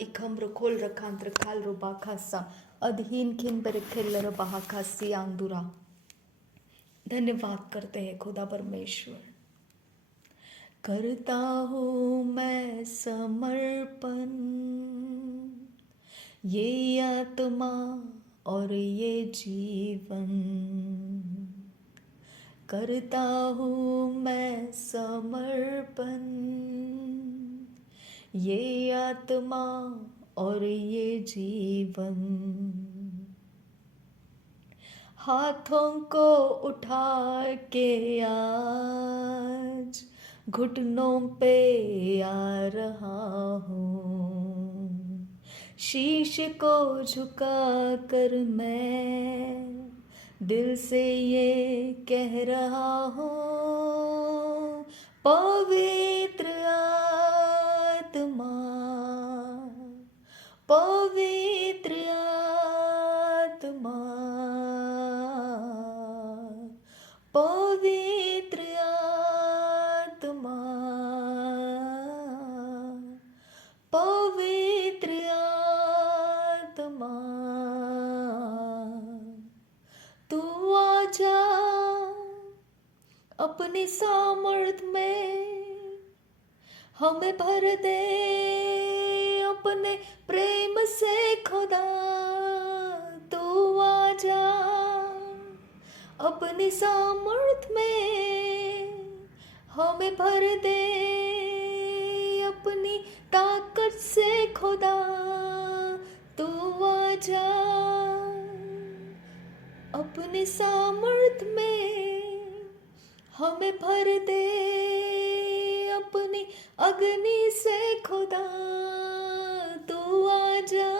इखम रुखोल रखांत्र खाल रुबा खासा अधहीन खिन बरखेल रबा खासी आंदुरा। धन्यवाद करते हैं खुदा परमेश्वर। करता हूँ मैं समर्पण, ये आत्मा और ये जीवन। करता हूँ मैं समर्पण, ये आत्मा और ये जीवन। हाथों को उठा के आज घुटनों पे आ रहा हूँ। शीश को झुका कर मैं दिल से ये कह रहा हूँ, पवित्र आत्मा, पवित्र आत्मा, पवित्र आत्मा, पवित्र आत्मा, तू आजा अपनी सामर्थ में, हमें भर दे अपने प्रेम से खुदा। तू आजा अपनी सामर्थ में, हमें भर दे अपनी ताकत से खुदा। तू आजा अपनी सामर्थ में, हमें भर दे अपनी अग्नि से खुदा। तू आजा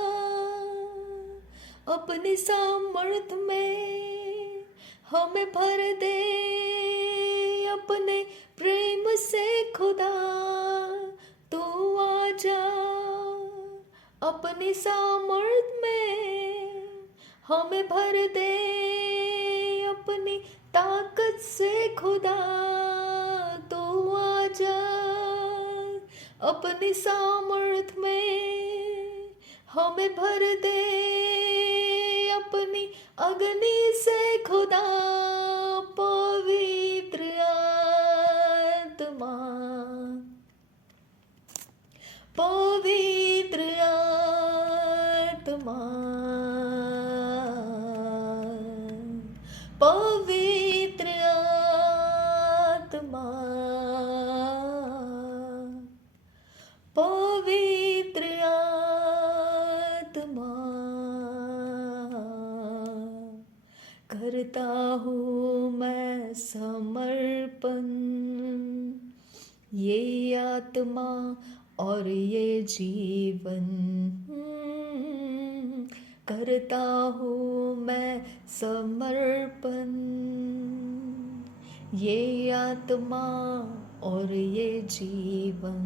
अपनी सामर्थ में, हमें भर दे अपने प्रेम से खुदा। तू आजा अपनी सामर्थ में, हमें भर दे अपनी ताकत से खुदा। तू आजा अपनी सामर्थ में, हमें भर दे अपनी अग्नि से खुदा। पवित्र आत्मा, पवित्र आत्मा, पवित्र आत्मा, पवित्र आत्मा। करता हूँ मैं समर्पण, ये आत्मा और ये जीवन। करता हूँ मैं समर्पण, ये आत्मा और ये जीवन।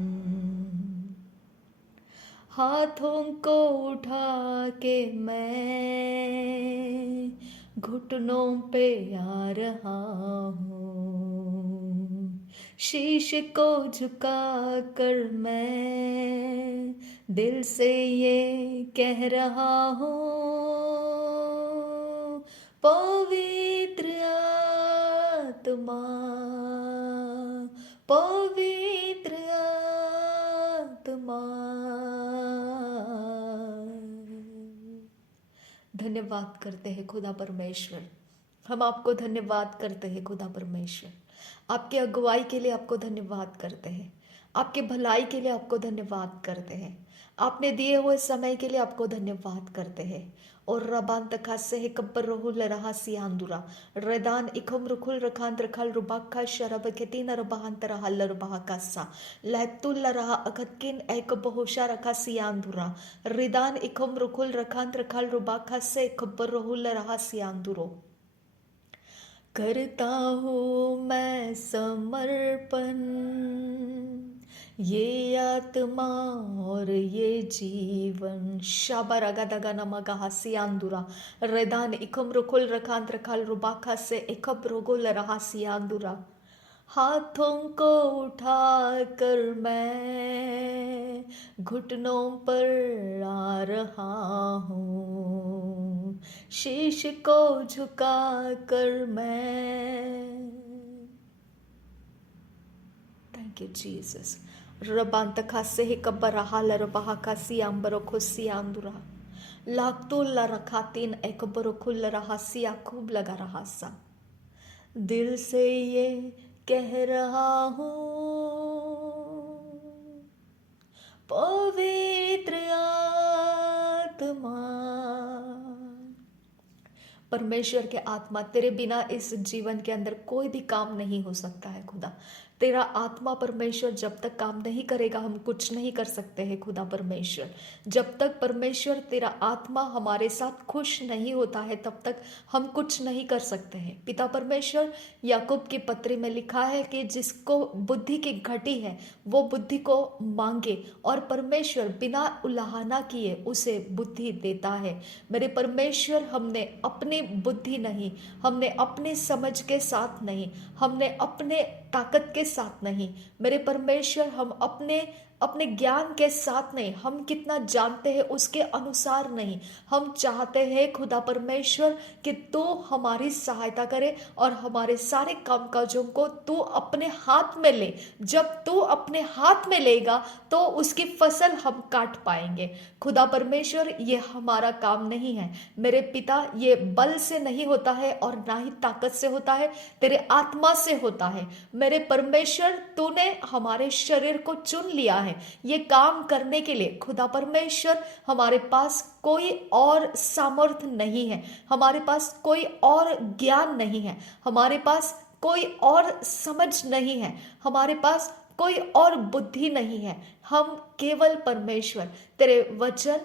हाथों को उठा के मैं घुटनों पे आ रहा हूँ। शीश को झुका कर मैं दिल से ये कह रहा हूँ, पवित्र आत्मा, पवित्र आत्मा। धन्यवाद करते हैं खुदा परमेश्वर। हम आपको धन्यवाद करते हैं खुदा परमेश्वर। आपके अगुवाई के लिए आपको धन्यवाद करते हैं, आपके भलाई के लिए आपको धन्यवाद करते हैं, आपने दिए हुए समय के लिए आपको धन्यवाद करते हैं। और रबान तखासे है कब्बर रहुल रहा सियांदुरा रेदान इखम रुखुल रखांत रखल रुबाखा शरब केतीन रबांतर हल रुबाकासा लहतुल रहा अखतकिन एक बहुशा रखा सियांदुरा रिदान इखम रुखुल रखांत रखल रुबाखा से कब्बर रहुल रहा सियांदुरो। करता हूँ मैं समर्पण, ये आत्मा और ये जीवन। शाबरगदगा नमगा हसियांदुरा रेदान इकम रुकुल रखांत रखाल रुबाखा से एकब रोगुल रहा सियांदुरा। हाथों को उठाकर मैं घुटनों पर आ रहा हूँ, शीश को झुकाकर मैं। Thank you Jesus. रबांत खासे ही कब्बर हालर बहा खासी आंबरो खुशी आंदुरा लागतो लरखातीन एक बरो खुल रहा सिया खूब लगा रहा सा। दिल से ये कह रहा हूँ, पवित्र आत्मा, परमेश्वर के आत्मा, तेरे बिना इस जीवन के अंदर कोई भी काम नहीं हो सकता है खुदा। तेरा आत्मा परमेश्वर जब तक काम नहीं करेगा हम कुछ नहीं कर सकते हैं खुदा परमेश्वर। जब तक परमेश्वर तेरा आत्मा हमारे साथ खुश नहीं होता है तब तक हम कुछ नहीं कर सकते हैं पिता परमेश्वर। याकूब के पत्री में लिखा है कि जिसको बुद्धि की घटी है वो बुद्धि को मांगे और परमेश्वर बिना उलाहना किए उसे बुद्धि देता है। मेरे परमेश्वर, हमने अपनी बुद्धि नहीं, हमने अपनी समझ के साथ नहीं, हमने अपने ताकत के साथ नहीं, मेरे परमेश्वर, हम अपने ज्ञान के साथ नहीं, हम कितना जानते हैं उसके अनुसार नहीं। हम चाहते हैं खुदा परमेश्वर कि तू हमारी सहायता करे और हमारे सारे कामकाजों को तू अपने हाथ में ले। जब तू अपने हाथ में लेगा तो उसकी फसल हम काट पाएंगे। खुदा परमेश्वर, ये हमारा काम नहीं है मेरे पिता, ये बल से नहीं होता है और ना ही ताकत से होता है, तेरे आत्मा से होता है। मेरे परमेश्वर, तूने हमारे शरीर को चुन लिया है ये काम करने के लिए। खुदा परमेश्वर, हमारे पास कोई और सामर्थ्य नहीं है, हमारे पास कोई और ज्ञान नहीं है, हमारे पास कोई और समझ नहीं है, हमारे पास कोई और बुद्धि नहीं है। हम केवल परमेश्वर तेरे वचन,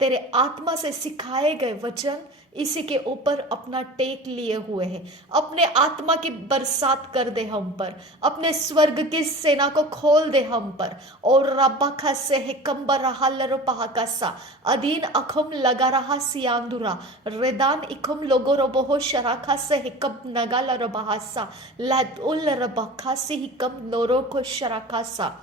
तेरे आत्मा से सिखाए गए वचन, इसी के ऊपर अपना टेक लिए हुए हैं। अपने आत्मा की बरसात कर दे हम पर, अपने स्वर्ग की सेना को खोल दे हम पर। और रब्बा खसे है कंबर रहा लरो पहाकसा अधीन अखम लगा रहा सियांदुरा रेदान इखम लोगो रोबो शराखा से है कब नगा लरो बहासा लद उल रबखा से ही कम लोरो को शराखासा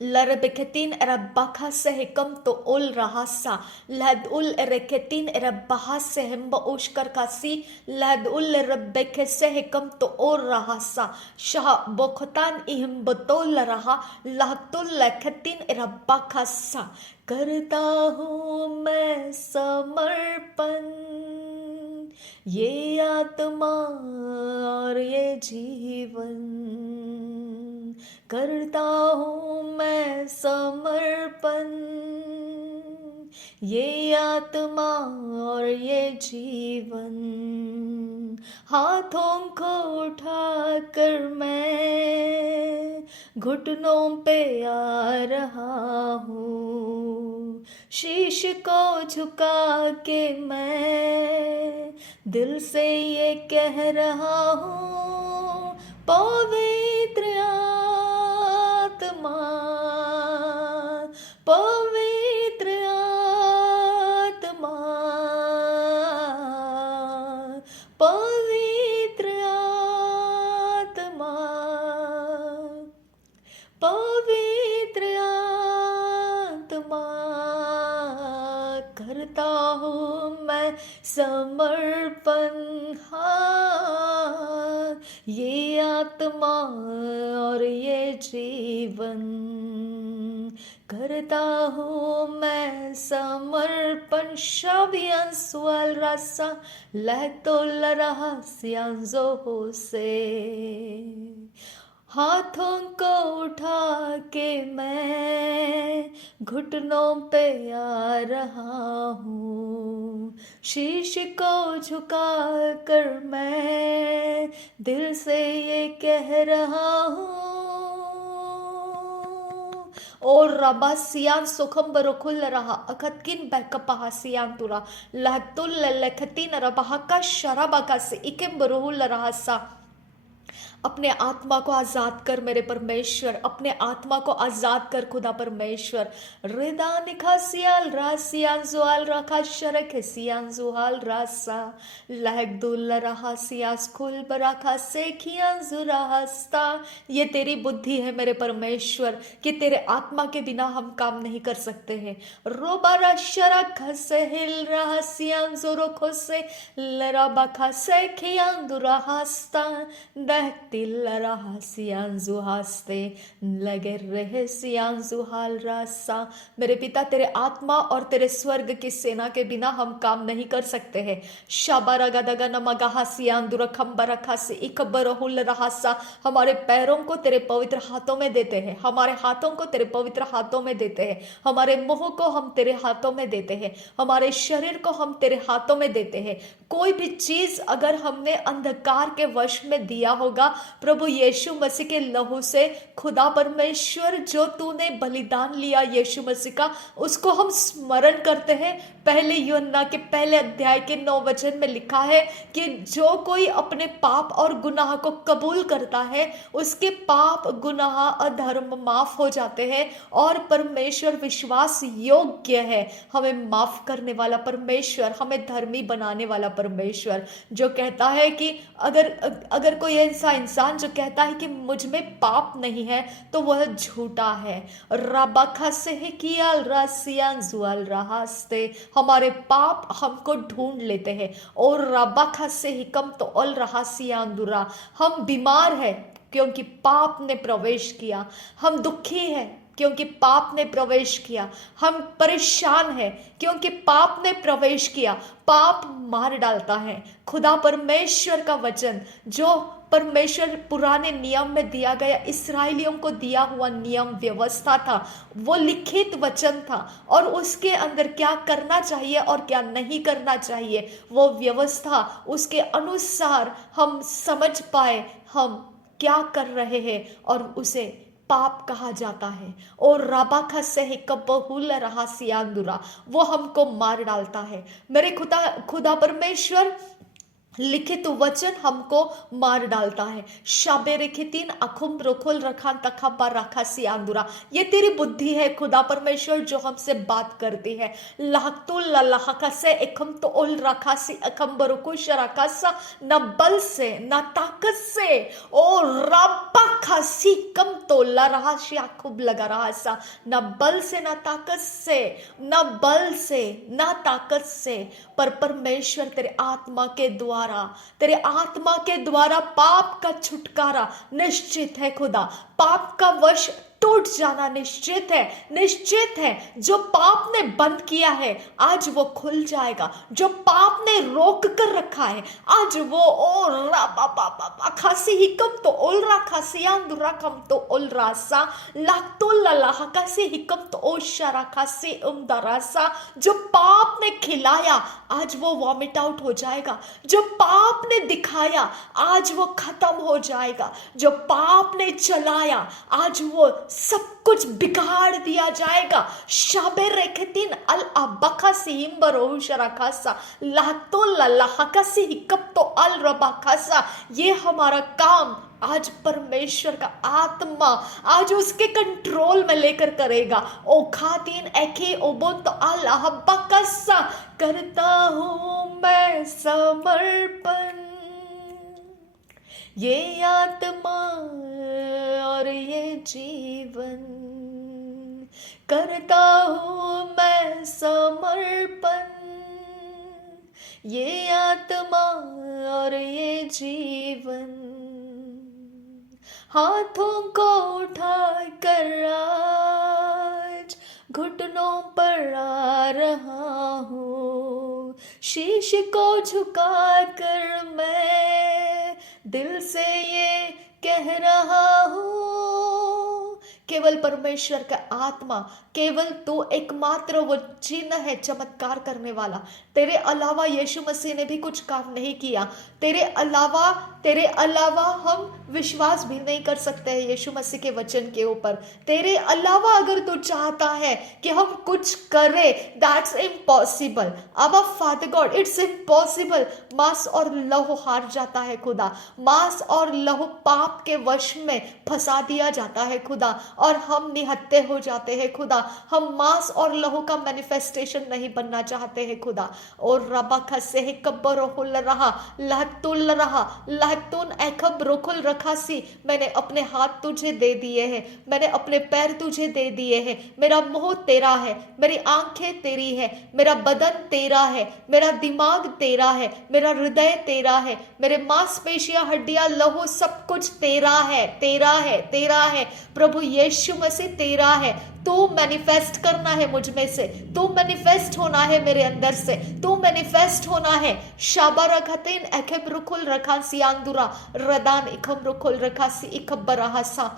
लरबेकेतीन रब्बाखा से कम तो उल रहासा लद उल रेकेतीन रब्बाहा से हम उशकर कासी लद उल रब्बेके से कम तो और रहासा शाह बोखतान इहम बतोल रहा लातुल लखतीन रब्बाखासा। करता हूँ मैं समर्पण ये आत्मा और ये जीवन, करता हूँ मैं समर्पण ये आत्मा और ये जीवन। हाथों को उठाकर मैं घुटनों पे आ रहा हूँ, शीश को झुका के मैं दिल से ये कह रहा हूँ, पवित्र आत्मा, पवित्र आत्मा, पवित्र आत्मा, पवित्र आत्मा, करता हूँ मैं समर्पण हाँ ये आत्मा और ये जीवन, करता हूँ मैं समर्पण। शबियन स्वल रसा लहतो लरहा सियांजो हो से हाथों को उठा के मैं घुटनों पे आ रहा हूँ, शीश को झुका कर मैं दिल से ये कह रहा हूँ। और रबा सियान सुखम बरुकुल रहा अखतकिन बैकपहा सियान तुरा लहतुल लखतीन रबहा का शराबा का से इकेम बरुहुल रहा सा अपने आत्मा को आजाद कर मेरे परमेश्वर, अपने आत्मा को आजाद कर खुदा परमेश्वर। रिदा निखासियाल रासियान जुआल रखा शरक सियान जुहाल रासा लहक दुल रहा सियास खुल बराखा सेखियान जुराहस्ता। ये तेरी बुद्धि है मेरे परमेश्वर कि तेरे आत्मा के बिना हम काम नहीं कर सकते हैं। रोबारा शरा खसे हिल रहा सियान जुरो खोसे लराबा खसे खियान दुराहस्ता दहती लरहा सियान जुहास्ते लगे रहे सियान जुहाल रासा। मेरे पिता तेरे आत्मा और तेरे स्वर्ग की सेना के बिना हम काम नहीं कर सकते हैं। शाबारा गदगा नमगाहा सियान दुरखम्बरा खासी इकबरहुल रहासा। हमारे पैरों को तेरे पवित्र हाथों में देते हैं, हमारे हाथों को तेरे पवित्र हाथों में देते हैं, हमारे मुंह को हम तेरे हाथों में देते हैं, हमारे शरीर को हम तेरे हाथों में देते हैं। कोई भी चीज अगर हमने अंधकार के वश में दिया होगा, प्रभु यीशु मसीह के लहू से खुदा परमेश्वर जो तूने बलिदान लिया यीशु मसीह का, उसको हम स्मरण करते हैं। पहले यूहन्ना के पहले अध्याय के 9 वचन में लिखा है कि जो कोई अपने पाप और गुनाह को कबूल करता है उसके पाप गुनाह अधर्म माफ हो जाते हैं और परमेश्वर विश्वास योग्य है, हमें माफ करने वाला परमेश्वर, हमें धर्मी बनाने वाला परमेश्वर। जो कहता है कि अगर कोई ऐसा इंसान जो कहता है कि मुझ में पाप नहीं है तो वह झूठा है। रबाखा से है कियाल रासियान जुआल रास्ते। हमारे पाप हमको ढूंढ लेते हैं और रबाखा से ही कम तो अल रहासियान दुरा। हम बीमार है क्योंकि पाप ने प्रवेश किया, हम दुखी है क्योंकि पाप ने प्रवेश किया, हम परेशान हैं क्योंकि पाप ने प्रवेश किया। पाप मार डालता है। खुदा परमेश्वर का वचन जो परमेश्वर पुराने नियम में दिया गया, इस्राएलियों को दिया हुआ नियम व्यवस्था था, वो लिखित वचन था और उसके अंदर क्या करना चाहिए और क्या नहीं करना चाहिए, वो व्यवस्था उसके अनुसार हम समझ पाए हम क्या कर रहे हैं और उसे पाप कहा जाता है। और राबाखा से ही कबहुल रहा सियांदुरा, वो हमको मार डालता है। मेरे खुदा परमेश्वर लिखित वचन हमको मार डालता है। शाबे रेखितीन अखुम रोखोल रखा तखबा रखा सियांदुरा। ये तेरी बुद्धि है खुदा परमेश्वर जो हमसे बात करती है। लाहतुल लहका से एकम तो उल रखा सी अकम बरुकुश रखा सा, न बल से न ताकत से ओ रब्बा खासी कम तो लरहा शाखुब लगा रहा सा। न बल से न ताकत से, न बल से न ताकत से, पर परमेश्वर तेरे आत्मा के द्वारा, तेरे आत्मा के द्वारा पाप का छुटकारा निश्चित है। खुदा पाप का वश टूट जाना निश्चित है, निश्चित है। जो पाप ने बंद किया है आज वो खुल जाएगा, जो पाप ने रोक कर रखा है आज वो ओ रा खासी ही कम तो उल रा खासियां दुरा कम तो उल रासा लातुल लहा खासी ही कम तो ओ शरा खासी दरासा। जो पाप ने खिलाया आज वो वॉमिट आउट हो जाएगा, जो पाप ने दिखाया आज वो खत्म हो जाएगा, जो पाप ने चलाया आज वो सब कुछ बिगाड़ दिया जाएगा। शाबे रेखतीन अल अबका सीम बरो शराखासा लातो लहाकासी हिकप तो अल रबाखासा। ये हमारा काम आज परमेश्वर का आत्मा आज उसके कंट्रोल में लेकर करेगा। ओ खातीन एके ओबोन तो अल्लाह बकसा करता हूं मैं समर्पण, ये आत्मा और ये जीवन करता हूं मैं समर्पण, ये आत्मा और ये जीवन। हाथों को उठा कर आज घुटनों पर आ रहा हूँ, शीश को झुका कर मैं दिल से ये कह रहा हूँ केवल परमेश्वर का आत्मा, केवल तू एकमात्र वो चिन्ह है चमत्कार करने वाला। तेरे अलावा यीशु मसीह ने भी कुछ काम नहीं किया। तेरे अलावा हम विश्वास भी नहीं कर सकते हैं यीशु मसीह के वचन के ऊपर। तेरे अलावा अगर तू चाहता है कि हम कुछ करें, दैट्स इम्पॉसिबल। अब फादर गॉड, इट्स इम्पॉसिबल। मांस और लहू हार जाता है खुदा, मांस और लहू पाप के वश में फंसा दिया जाता है खुदा, और हम निहत्थे हो जाते हैं खुदा। हम मांस और लहू का मैनिफेस्टेशन नहीं बनना चाहते हैं खुदा। और रबा खसे है कब्बर हुल रहा लहतुल रहा लहतुन एखब रुखुल रखा सी। मैंने अपने हाथ तुझे दे दिए हैं, मैंने अपने पैर तुझे दे दिए हैं। मेरा मुंह तेरा है, मेरी आंखें तेरी है, मेरा बदन तेरा है, मेरा दिमाग तेरा है, मेरा हृदय तेरा है, मेरे मांसपेशियां हड्डियां लहू सब कुछ तेरा है, तेरा है, तेरा है। प्रभु यीशु मसीह तेरा है। तू मैनिफेस्ट करना है मुझ में से, तू मैनिफेस्ट होना है मेरे अंदर से, तू मैनिफेस्ट होना है। शाबा रखतिन एखब रुखुल रखा सियांदुरा रदान इखम रुखुल रखा सी इखबराहसा।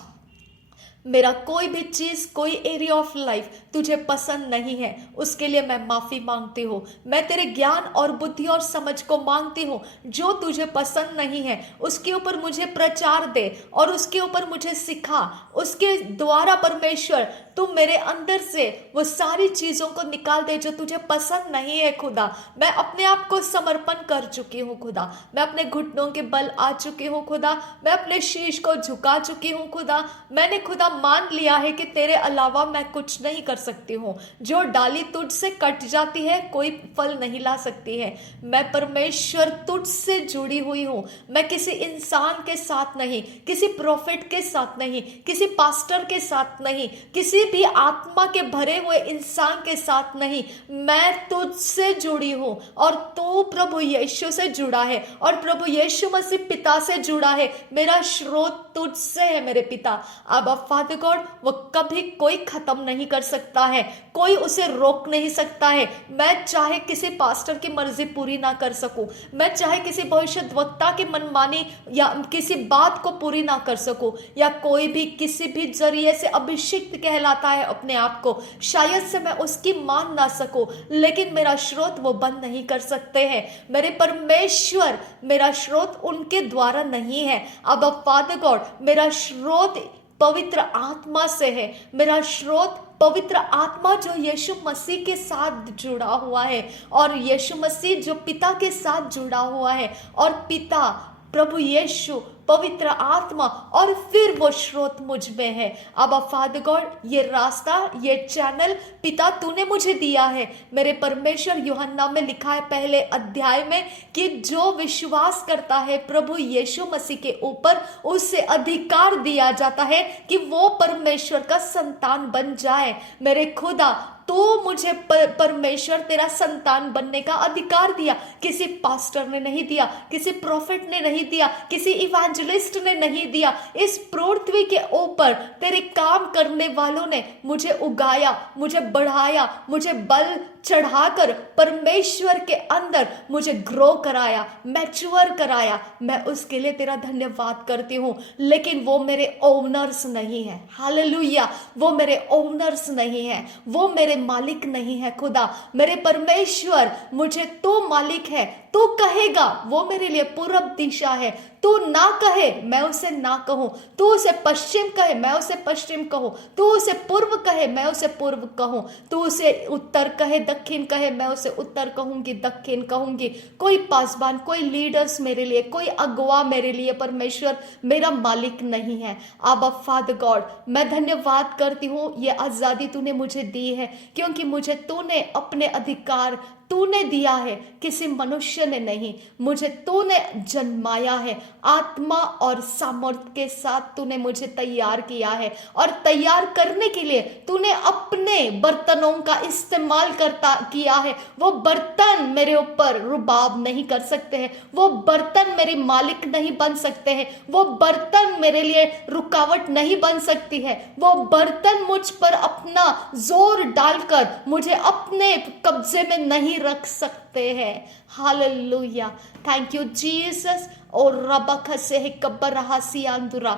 मेरा कोई भी चीज, कोई एरिया ऑफ लाइफ तुझे पसंद नहीं है, उसके लिए मैं माफी मांगती हूँ। मैं तेरे ज्ञान और बुद्धि और समझ को मांगती हूँ। जो तुझे पसंद नहीं है उसके ऊपर मुझे प्रचार दे और उसके ऊपर मुझे सिखा। उसके द्वारा परमेश्वर तू मेरे अंदर से वो सारी चीजों को निकाल दे जो तुझे पसंद नहीं है खुदा। मैं अपने आप को समर्पण कर चुकी हूँ खुदा, मैं अपने घुटनों के बल आ चुकी हूँ खुदा, मैं अपने शीश को झुका चुकी हूँ खुदा। मैंने खुदा मान लिया है कि तेरे अलावा मैं कुछ नहीं कर सकती हूँ। जो डाली तुझसे कट जाती है कोई फल नहीं ला सकती है। मैं परमेश्वर तुझसे जुड़ी हुई हूँ। मैं किसी इंसान के साथ नहीं, किसी प्रोफेट के साथ नहीं, किसी पास्टर के साथ नहीं, किसी भी आत्मा के भरे हुए इंसान के साथ नहीं। मैं तुझसे जुड़ी हूँ और तू प्रभु यीशु से जुड़ा है और प्रभु यीशु मसीह पिता से जुड़ा है। मेरा स्रोत तुझसे है मेरे पिता। अब फादर गॉड, वो कभी कोई खत्म नहीं कर सकता है, कोई उसे रोक नहीं सकता है। मैं चाहे किसी पास्टर की मर्जी पूरी ना कर सकूं, मैं चाहे किसी भविष्यद्वक्ता की मनमानी या किसी बात को पूरी ना कर सकूं, या कोई भी किसी भी जरिए से अभिषिक्त कहलाता है अपने आप को, शायद से मैं उसकी मान ना सकूं, लेकिन मेरा स्रोत वो बंद नहीं कर सकते हैं। मेरे परमेश्वर, मेरा स्रोत उनके द्वारा नहीं है। अब फादर गॉड, मेरा स्रोत पवित्र आत्मा से है। मेरा स्रोत पवित्र आत्मा जो यीशु मसीह के साथ जुड़ा हुआ है, और यीशु मसीह जो पिता के साथ जुड़ा हुआ है, और पिता, प्रभु यीशु, पवित्र आत्मा, और फिर वो स्रोत मुझ में है। अब फादर गॉड, ये रास्ता, ये चैनल पिता तूने मुझे दिया है। मेरे परमेश्वर, यूहन्ना में लिखा है पहले अध्याय में कि जो विश्वास करता है प्रभु यीशु मसीह के ऊपर, उससे अधिकार दिया जाता है कि वो परमेश्वर का संतान बन जाए। मेरे खुदा, तो मुझे परमेश्वर तेरा संतान बनने का अधिकार दिया। किसी पास्टर ने नहीं दिया, किसी प्रोफेट ने नहीं दिया, किसी इवेंजलिस्ट ने नहीं दिया। इस पृथ्वी के ऊपर तेरे काम करने वालों ने मुझे उगाया, मुझे बढ़ाया, मुझे बल चढ़ाकर परमेश्वर के अंदर मुझे ग्रो कराया, मैच्योर कराया। मैं उसके लिए तेरा धन्यवाद करती हूँ। लेकिन वो मेरे ओनर्स नहीं है। हालेलुया, वो मेरे ओनर्स नहीं है, वो मेरे मालिक नहीं है खुदा। मेरे परमेश्वर, मुझे तू मालिक है। तू कहेगा वो मेरे लिए पूर्व दिशा है, तू ना कहे मैं उसे ना कहूं, तू उसे पश्चिम कहे मैं उसे पश्चिम कहूं, तू उसे पूर्व कहे मैं उसे पूर्व कहूं, तू उसे उत्तर कहे दक्षिण कहे मैं उसे उत्तर कहूंगी, दक्षिण कहूंगी। कोई पासबान, कोई लीडर्स मेरे लिए, कोई अगुवा मेरे लिए परमेश्वर मेरा मालिक नहीं है। अब फादर गॉड, मैं धन्यवाद करती हूँ, ये आजादी तूने मुझे दी है, क्योंकि मुझे तूने अपने अधिकार तूने दिया है, किसी मनुष्य ने नहीं। मुझे तूने जन्माया है, आत्मा और सामर्थ्य के साथ तूने मुझे तैयार किया है, और तैयार करने के लिए तूने अपने बर्तनों का इस्तेमाल किया है। वो बर्तन मेरे ऊपर रुबाब नहीं कर सकते हैं, वो बर्तन मेरे मालिक नहीं बन सकते हैं, वो बर्तन मेरे लिए रुकावट नहीं बन सकती है। वो बर्तन मुझ पर अपना जोर डालकर मुझे अपने कब्जे में नहीं रख सकते हैं। Hallelujah, thank you Jesus. और रबा खसे कब्बर हासियांदुरा,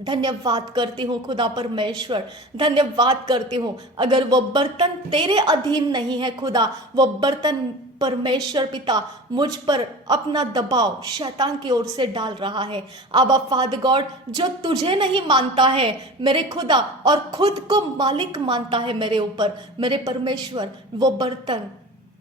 धन्यवाद करती हूँ खुदा परमेश्वर, धन्यवाद करती हूँ। अगर वो बर्तन तेरे अधीन नहीं है खुदा, वो बर्तन परमेश्वर पिता मुझ पर अपना दबाव शैतान की ओर से डाल रहा है। आबा फादर गॉड, जो तुझे नहीं मानता है मेरे खुदा और खुद को मालिक मानता है मेरे ऊपर, मेरे परमेश्वर, वो बर्तन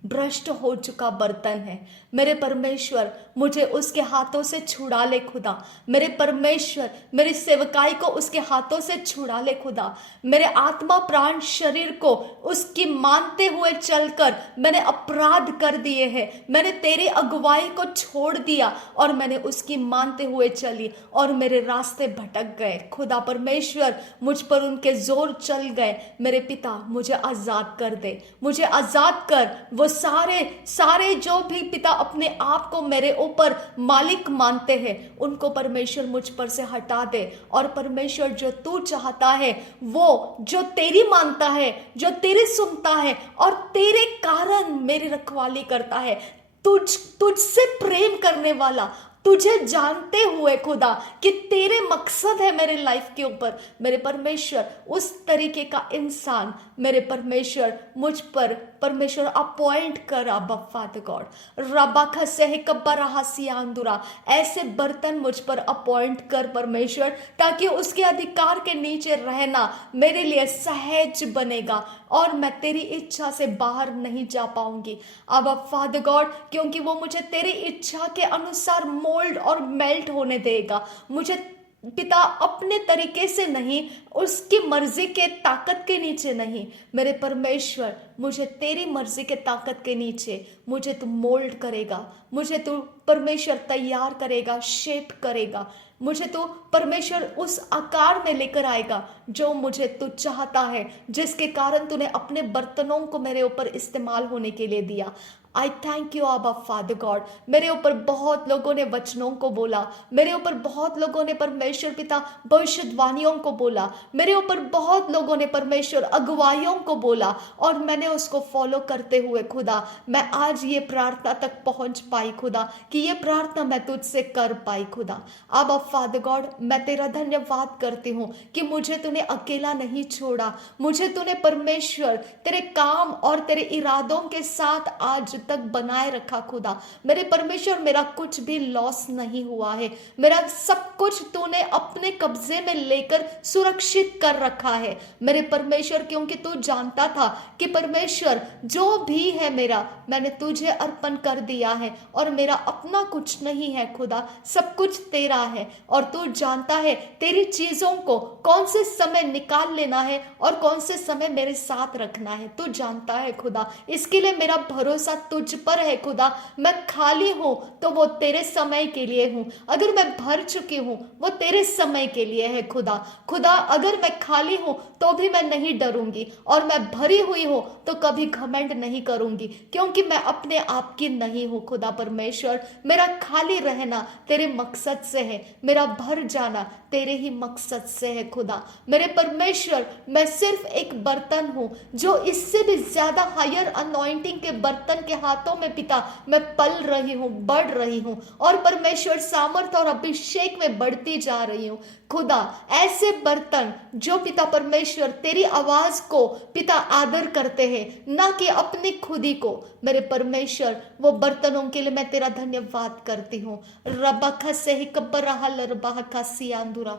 भ्रष्ट हो चुका बर्तन है। मेरे परमेश्वर, मुझे उसके हाथों से छुड़ा ले खुदा। मेरे परमेश्वर, मेरी सेवकाई को उसके हाथों से छुड़ा ले खुदा। मेरे आत्मा प्राण शरीर को उसकी मानते हुए चलकर मैंने अपराध कर दिए हैं। मैंने तेरी अगुवाई को छोड़ दिया और मैंने उसकी मानते हुए चली और मेरे रास्ते भटक गए। खुदा परमेश्वर, मुझ पर उनके जोर चल गए। मेरे पिता, मुझे आजाद कर दे, मुझे आजाद कर। वो सारे जो भी पिता अपने आप को मेरे ऊपर मालिक मानते हैं, उनको परमेश्वर मुझ पर से हटा दे। और परमेश्वर, जो तू चाहता है, वो जो तेरी मानता है, जो तेरी सुनता है और तेरे कारण मेरी रखवाली करता है, तुझसे प्रेम करने वाला, तुझे जानते हुए खुदा कि तेरे मकसद है मेरे लाइफ के ऊपर, मेरे परमेश्वर, उस तरीके का इंसान मेरे परमेश्वर मुझ पर परमेश्वर अपॉइंट कर। अब्बा फादर गॉड, रबा खसे कब्बरा सियांदुरा, ऐसे बर्तन मुझ पर अपॉइंट कर परमेश्वर, ताकि उसके अधिकार के नीचे रहना मेरे लिए सहज बनेगा और मैं तेरी इच्छा से बाहर नहीं जा पाऊंगी। अब्बा फादर गॉड, क्योंकि वो मुझे तेरी इच्छा के अनुसार मोल्ड और मेल्ट होने देगा। मुझे पिता अपने तरीके से नहीं, उसकी मर्जी के ताकत के नीचे नहीं, मेरे परमेश्वर, मुझे तेरी मर्जी के ताकत के नीचे मुझे तू मोल्ड करेगा, मुझे तू परमेश्वर तैयार करेगा, शेप करेगा, मुझे तो परमेश्वर उस आकार में लेकर आएगा जो मुझे तू चाहता है, जिसके कारण तूने अपने बर्तनों को मेरे ऊपर इस्तेमाल होने के लिए दिया। आई थैंक यू आबा फादर गॉड। मेरे ऊपर बहुत लोगों ने वचनों को बोला, मेरे ऊपर बहुत लोगों ने परमेश्वर पिता भविष्यवाणियों को बोला, मेरे ऊपर बहुत लोगों ने परमेश्वर अगुवाइयों को बोला और मैंने उसको फॉलो करते हुए खुदा मैं आज ये प्रार्थना तक पहुंच पाई खुदा, कि ये प्रार्थना मैं तुझसे कर पाई खुदा। आबा फादर गॉड, मैं तेरा धन्यवाद करती हूँ कि मुझे तूने अकेला नहीं छोड़ा, मुझे तूने परमेश्वर तेरे काम और तेरे इरादों के साथ आज तक बनाए रखा खुदा। मेरे परमेश्वर, मेरा कुछ भी लॉस नहीं हुआ है, मेरा सब कुछ तूने अपने कब्जे में लेकर सुरक्षित कर रखा है मेरे परमेश्वर, क्योंकि तू जानता था कि परमेश्वर जो भी है मेरा, मैंने तुझे अर्पण कर दिया है और मेरा अपना कुछ नहीं है खुदा, सब कुछ तेरा है। और तू जानता है तेरी चीजों को कौन से समय निकाल लेना है और कौन से समय मेरे साथ रखना है, तू जानता है खुदा। इसके लिए मेरा भरोसा तुझ पर है खुदा। मैं खाली हूं तो वो तेरे समय के लिए हूं, अगर मैं भर चुकी हूं वो तेरे समय के लिए है खुदा। खुदा, अगर मैं खाली हूं तो भी मैं नहीं डरूंगी और मैं भरी हुई हूं तो कभी घमंड नहीं करूंगी, क्योंकि मैं अपने आप की नहीं हूं खुदा परमेश्वर। मेरा खाली रहना तेरे मकसद से है, मेरा भर जाना तेरे ही मकसद से है खुदा। मेरे परमेश्वर, मैं सिर्फ एक बर्तन हूं जो इससे भी ज्यादा हायर अनॉइंटिंग के बर्तन के हाथों में पिता मैं पल रही हूं, बढ़ रही हूं और परमेश्वर सामर्थ और अभिषेक में बढ़ती जा रही हूं खुदा। ऐसे बर्तन जो पिता परमेश्वर तेरी आवाज को पिता आदर करते हैं, ना कि अपनी खुदी को, मेरे परमेश्वर, वो बर्तनों के लिए मैं तेरा धन्यवाद करती हूँ। रबा खसे ही कब्बरा लरबा खसी आंदुरा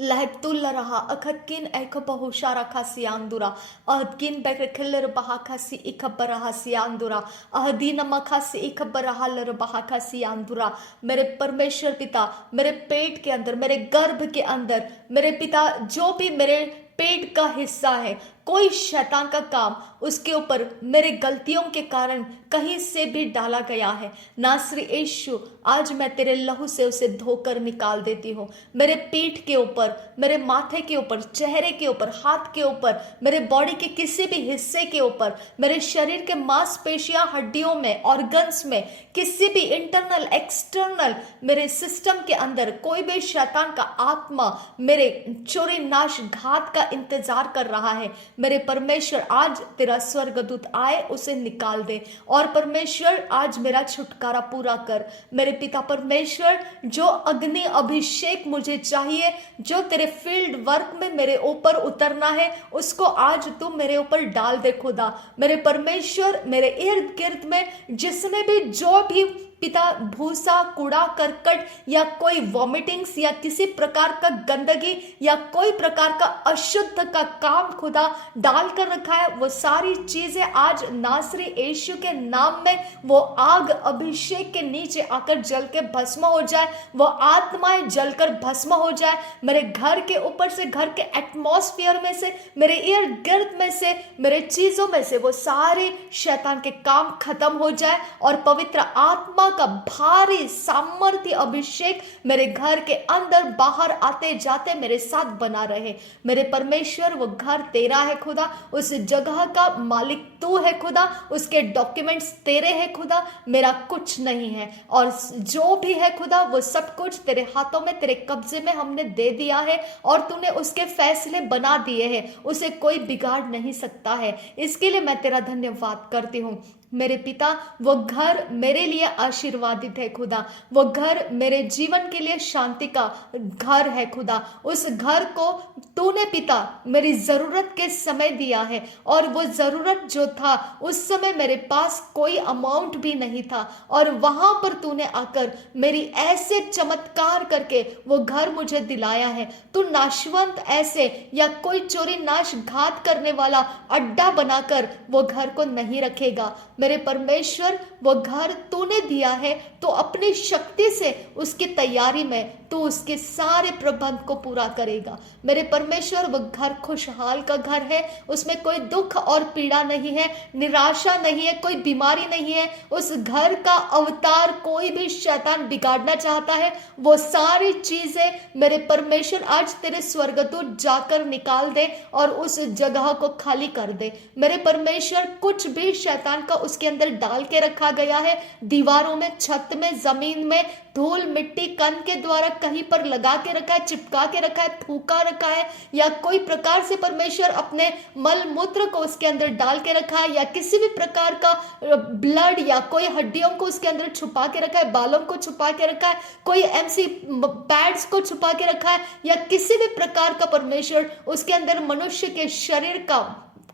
लहतुल रहा अखतकिन एक बहुशारा खासी आंदुरा अहदकिन बेकखलर बहा खासी इखबरहा सी आंदुरा अहदीन मखासी इखबरहा लर बहा खासी आंदुरा। मेरे परमेश्वर पिता, मेरे पेट के अंदर, मेरे गर्भ के अंदर, मेरे पिता, जो भी मेरे पेट का हिस्सा है, कोई शैतान का काम उसके ऊपर मेरे गलतियों के कारण कहीं से भी डाला गया है, नासरी यीशु, आज मैं तेरे लहू से उसे धोकर निकाल देती हूँ। मेरे पीठ के ऊपर, मेरे माथे के ऊपर, चेहरे के ऊपर, हाथ के ऊपर, मेरे बॉडी के किसी भी हिस्से के ऊपर, मेरे शरीर के मांसपेशियां, हड्डियों में, ऑर्गन्स में, किसी भी इंटरनल एक्सटर्नल मेरे सिस्टम के अंदर कोई भी शैतान का आत्मा मेरे चोरी नाश घात का इंतजार कर रहा है, मेरे परमेश्वर आज तेरा स्वर्गदूत आए, उसे निकाल दे और परमेश्वर आज मेरा छुटकारा पूरा कर। मेरे पिता परमेश्वर, जो अग्नि अभिषेक मुझे चाहिए, जो तेरे फील्ड वर्क में मेरे ऊपर उतरना है, उसको आज तू मेरे ऊपर डाल दे खुदा। मेरे परमेश्वर, मेरे इर्द गिर्द में जिसने भी जो भी पिता भूसा, कूड़ा करकट या कोई वॉमिटिंग्स या किसी प्रकार का गंदगी या कोई प्रकार का अशुद्ध का काम खुदा डाल कर रखा है, वो सारी चीजें आज नासरी यीशु के नाम में वो आग अभिषेक के नीचे आकर जल के भस्म हो जाए, वो आत्माएं जलकर भस्म हो जाए। मेरे घर के ऊपर से, घर के एटमॉस्फेयर में से, मेरे इर्द गिर्द में से, मेरे चीजों में से वो सारे शैतान के काम खत्म हो जाए और पवित्र आत्मा का भारी सामर्थ्य अभिषेक मेरे घर के अंदर बाहर आते जाते मेरे साथ बना रहे। मेरे परमेश्वर, वो घर तेरा है खुदा, उस जगह का मालिक तू है खुदा, उसके डॉक्यूमेंट्स तेरे हैं खुदा, मेरा कुछ नहीं है और जो भी है खुदा वो सब कुछ तेरे हाथों में, तेरे कब्जे में हमने दे दिया है और तूने उसके फैसले बना दिए हैं, उसे कोई बिगाड़ नहीं सकता है। इसके लिए मैं तेरा धन्यवाद करती हूँ। मेरे पिता, वो घर मेरे लिए आशीर्वादित है खुदा, वो घर मेरे जीवन के लिए शांति का घर है खुदा। उस घर को तूने पिता मेरी जरूरत के समय दिया है और वो जरूरत जो था उस समय मेरे पास कोई अमाउंट भी नहीं था और वहां पर तूने आकर मेरी ऐसे चमत्कार करके वो घर मुझे दिलाया है। तू नाशवंत ऐसे या कोई चोरी नाश घात करने वाला अड्डा बनाकर वो घर को नहीं रखेगा। मेरे परमेश्वर, वो घर तूने दिया है तो अपनी शक्ति से उसकी तैयारी में तू उसके सारे प्रबंध को पूरा करेगा। मेरे परमेश्वर, वो घर खुशहाल का घर है, उसमें कोई दुख और पीड़ा नहीं है, निराशा नहीं है, कोई बीमारी नहीं है। उस घर का अवतार कोई भी शैतान बिगाड़ना चाहता है, वो सारी चीजें मेरे परमेश्वर आज तेरे स्वर्गदूत जाकर निकाल दे और उस जगह को खाली कर दे। मेरे परमेश्वर, कुछ भी शैतान का उसके अंदर डाल के रखा गया है, दीवारों में, छत में, जमीन में, धूल मिट्टी कण के द्वारा कहीं पर लगा के रखा है, चिपका के रखा है, थूका रखा है या कोई प्रकार से परमेश्वर अपने मल मूत्र को उसके अंदर डाल के रखा है या किसी भी प्रकार का ब्लड या कोई हड्डियों को उसके अंदर छुपा के रखा है, बालों को छुपा के रखा है, कोई एमसी पैड्स को छुपा के रखा है या किसी भी प्रकार का परमेश्वर उसके अंदर मनुष्य के शरीर का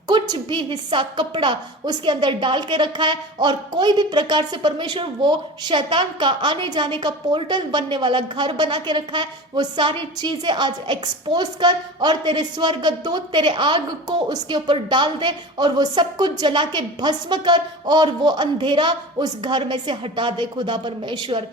कुछ भी हिस्सा, कपड़ा उसके अंदर डाल के रखा है और कोई भी प्रकार से परमेश्वर वो शैतान का आने जाने का पोर्टल बनने वाला घर बना के रखा है, वो सारी चीजें आज एक्सपोज कर और तेरे स्वर्गदूत तेरे आग को उसके ऊपर डाल दे और वो सब कुछ जला के भस्म कर और वो अंधेरा उस घर में से हटा दे खुदा परमेश्वर।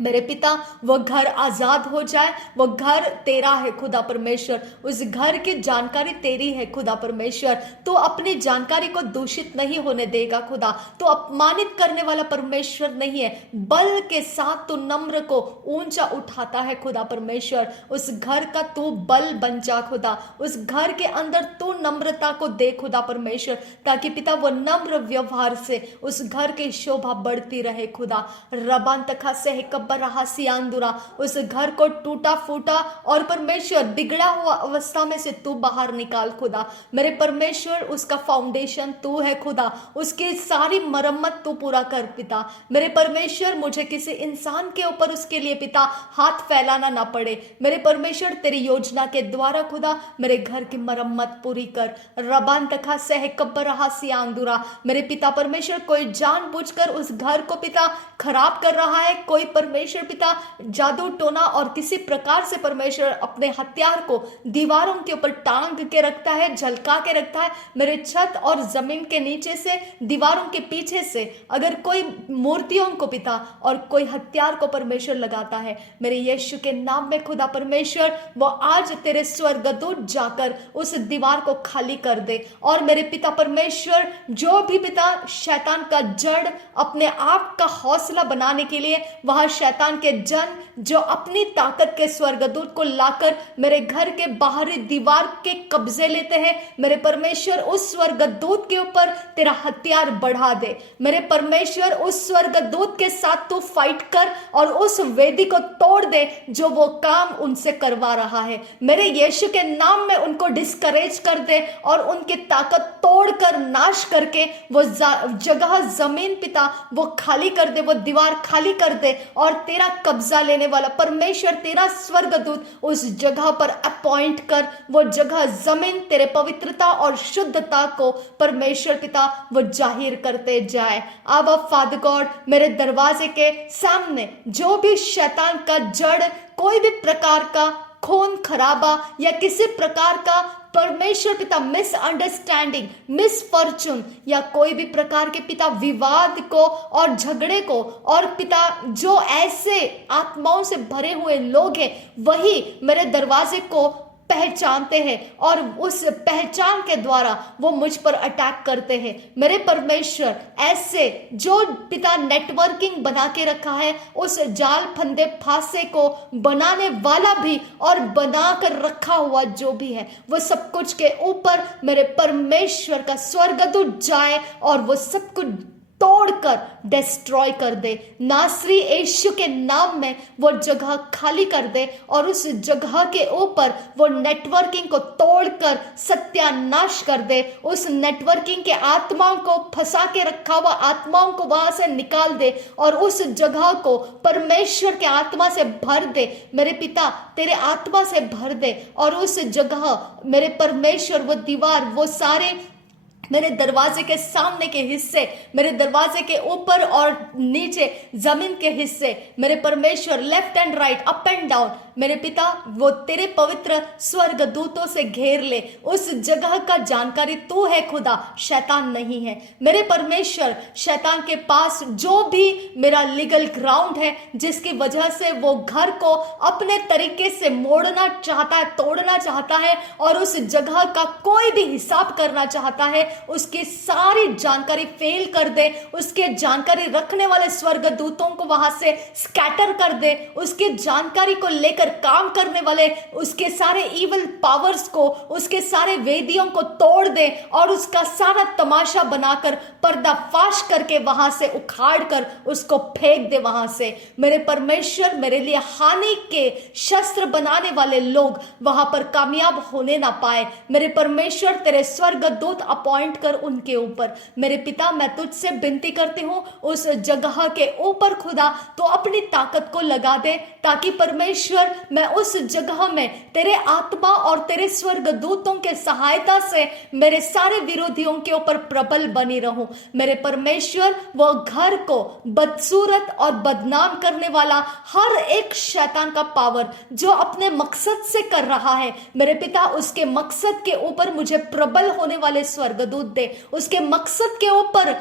मेरे पिता, वो घर आजाद हो जाए, वो घर तेरा है खुदा परमेश्वर, उस घर की जानकारी तेरी है खुदा परमेश्वर। तो अपनी जानकारी को दूषित नहीं होने देगा खुदा, तो अपमानित करने वाला परमेश्वर नहीं है, बल के साथ तो नम्र को ऊंचा उठाता है खुदा परमेश्वर। उस घर का तू बल बन जा खुदा, उस घर के अंदर तू नम्रता को दे खुदा परमेश्वर, ताकि पिता वो नम्र व्यवहार से उस घर की शोभा बढ़ती रहे खुदा। रबान तखा से बरहासियांदुरा, उस घर को टूटा फूटा और परमेश्वर बिगड़ा हुआ अवस्था में से तू बाहर निकाल खुदा। मेरे परमेश्वर, उसका फाउंडेशन तू है खुदा, उसकी सारी मरम्मत तू पूरा कर पिता। मेरे परमेश्वर, मुझे किसी इंसान के ऊपर उसके लिए पिता हाथ फैलाना ना पड़े। मेरे परमेश्वर, तेरी योजना के द्वारा खुदा मेरे घर की मरम्मत पूरी कर। रबान तखा सह कब्बरहासियांदुरा, मेरे पिता परमेश्वर, कोई जानबूझकर उस घर को पिता खराब कर रहा है, कोई परमेश्वर पिता जादू टोना और किसी प्रकार से परमेश्वर अपने हथियार को दीवारों के ऊपर टांग के रखता है, झलका के रखता है। मेरे छत और जमीन के नीचे से, दीवारों के पीछे से अगर कोई मूर्तियों को पिता और कोई हथियार को परमेश्वर लगाता है, मेरे यीशु के नाम में खुदा परमेश्वर, वो आज तेरे स्वर्गदूत जाकर उस दीवार को खाली कर दे। और मेरे पिता परमेश्वर, जो भी पिता शैतान का जड़ अपने आप का हौसला बनाने के लिए वहां शैतान के जन जो अपनी ताकत के स्वर्गदूत को लाकर मेरे घर के बाहरी दीवार के कब्जे लेते हैं, मेरे परमेश्वर उस स्वर्गदूत के ऊपर तेरा हथियार बढ़ा दे। मेरे परमेश्वर उस स्वर्गदूत के साथ तू फाइट कर और उस वेदी को तोड़ दे जो वो काम उनसे करवा रहा है। मेरे यीशु के नाम में उनको डिस्करेज कर दे और उनकी ताकत तोड़कर नाश करके वो जगह जमीन पिता वो खाली कर दे, वो दीवार खाली कर दे और तेरा कब्जा लेने वाला परमेश्वर तेरा स्वर्गदूत उस जगह पर अपॉइंट कर, वो जगह जमीन तेरे पवित्रता और शुद्धता को परमेश्वर पिता वो जाहिर करते जाए। अब फादर गॉड मेरे दरवाजे के सामने जो भी शैतान का जड़ कोई भी प्रकार का खून खराबा या किसी प्रकार का परमेश्वर पिता मिसअंडरस्टैंडिंग, मिसफॉर्चून या कोई भी प्रकार के पिता विवाद को और झगड़े को और पिता जो ऐसे आत्माओं से भरे हुए लोग हैं वही मेरे दरवाजे को पहचानते हैं और उस पहचान के द्वारा वो मुझ पर अटैक करते हैं। मेरे परमेश्वर ऐसे जो पिता नेटवर्किंग बना के रखा है उस जाल फंदे फांसे को बनाने वाला भी और बना कर रखा हुआ जो भी है वो सब कुछ के ऊपर मेरे परमेश्वर का स्वर्गदूत जाए और वो सब कुछ तोड़कर डिस्ट्रॉय कर दे। नासरी यीशु के नाम में वो जगह खाली कर दे और उस जगह के ऊपर वो नेटवर्किंग को तोड़कर सत्यानाश कर दे। उस नेटवर्किंग के आत्माओं को फंसा के रखा हुआ आत्माओं को वहां से निकाल दे और उस जगह को परमेश्वर के आत्मा से भर दे। मेरे पिता तेरे आत्मा से भर दे और उस जगह मेरे परमेश्वर वो दीवार वो सारे मेरे दरवाजे के सामने के हिस्से, मेरे दरवाजे के ऊपर और नीचे जमीन के हिस्से, मेरे परमेश्वर left and right up and down मेरे पिता वो तेरे पवित्र स्वर्ग दूतों से घेर ले। उस जगह का जानकारी तू है खुदा, शैतान नहीं है। मेरे परमेश्वर शैतान के पास जो भी मेरा लीगल ग्राउंड है जिसकी वजह से वो घर को अपने तरीके से मोड़ना चाहता है, तोड़ना चाहता है और उस जगह का कोई भी हिसाब करना चाहता है, उसकी सारी जानकारी फेल कर दे। उसके जानकारी रखने वाले स्वर्गदूतों को वहां से स्कैटर कर दे। उसके जानकारी को लेकर काम करने वाले उसके सारे इविल पावर्स को, उसके सारे वेदियों को तोड़ दे और उसका सारा तमाशा बनाकर पर्दाफाश करके वहां से उखाड़ कर उसको फेंक दे वहां से। मेरे परमेश्वर मेरे लिए हानि के शस्त्र बनाने वाले लोग वहां पर कामयाब होने ना पाए। मेरे परमेश्वर तेरे स्वर्गदूत अपॉइंट कर उनके ऊपर। मेरे पिता मैं तुझसे विनती करती हूँ उस जगह के ऊपर खुदा तो अपनी ताकत को लगा दे ताकि परमेश्वर मैं उस जगह में तेरे आत्मा और तेरे स्वर्गदूतों के सहायता से मेरे सारे विरोधियों के ऊपर प्रबल बनी रहूं। मेरे परमेश्वर वो घर को बदसूरत और बदनाम करने वाला हर एक शैतान का पावर जो अपने मकसद से कर रहा है, मेरे पिता उसके मकसद के ऊपर मुझे प्रबल होने वाले स्वर्गदूत दे। उसके मकसद के ऊपर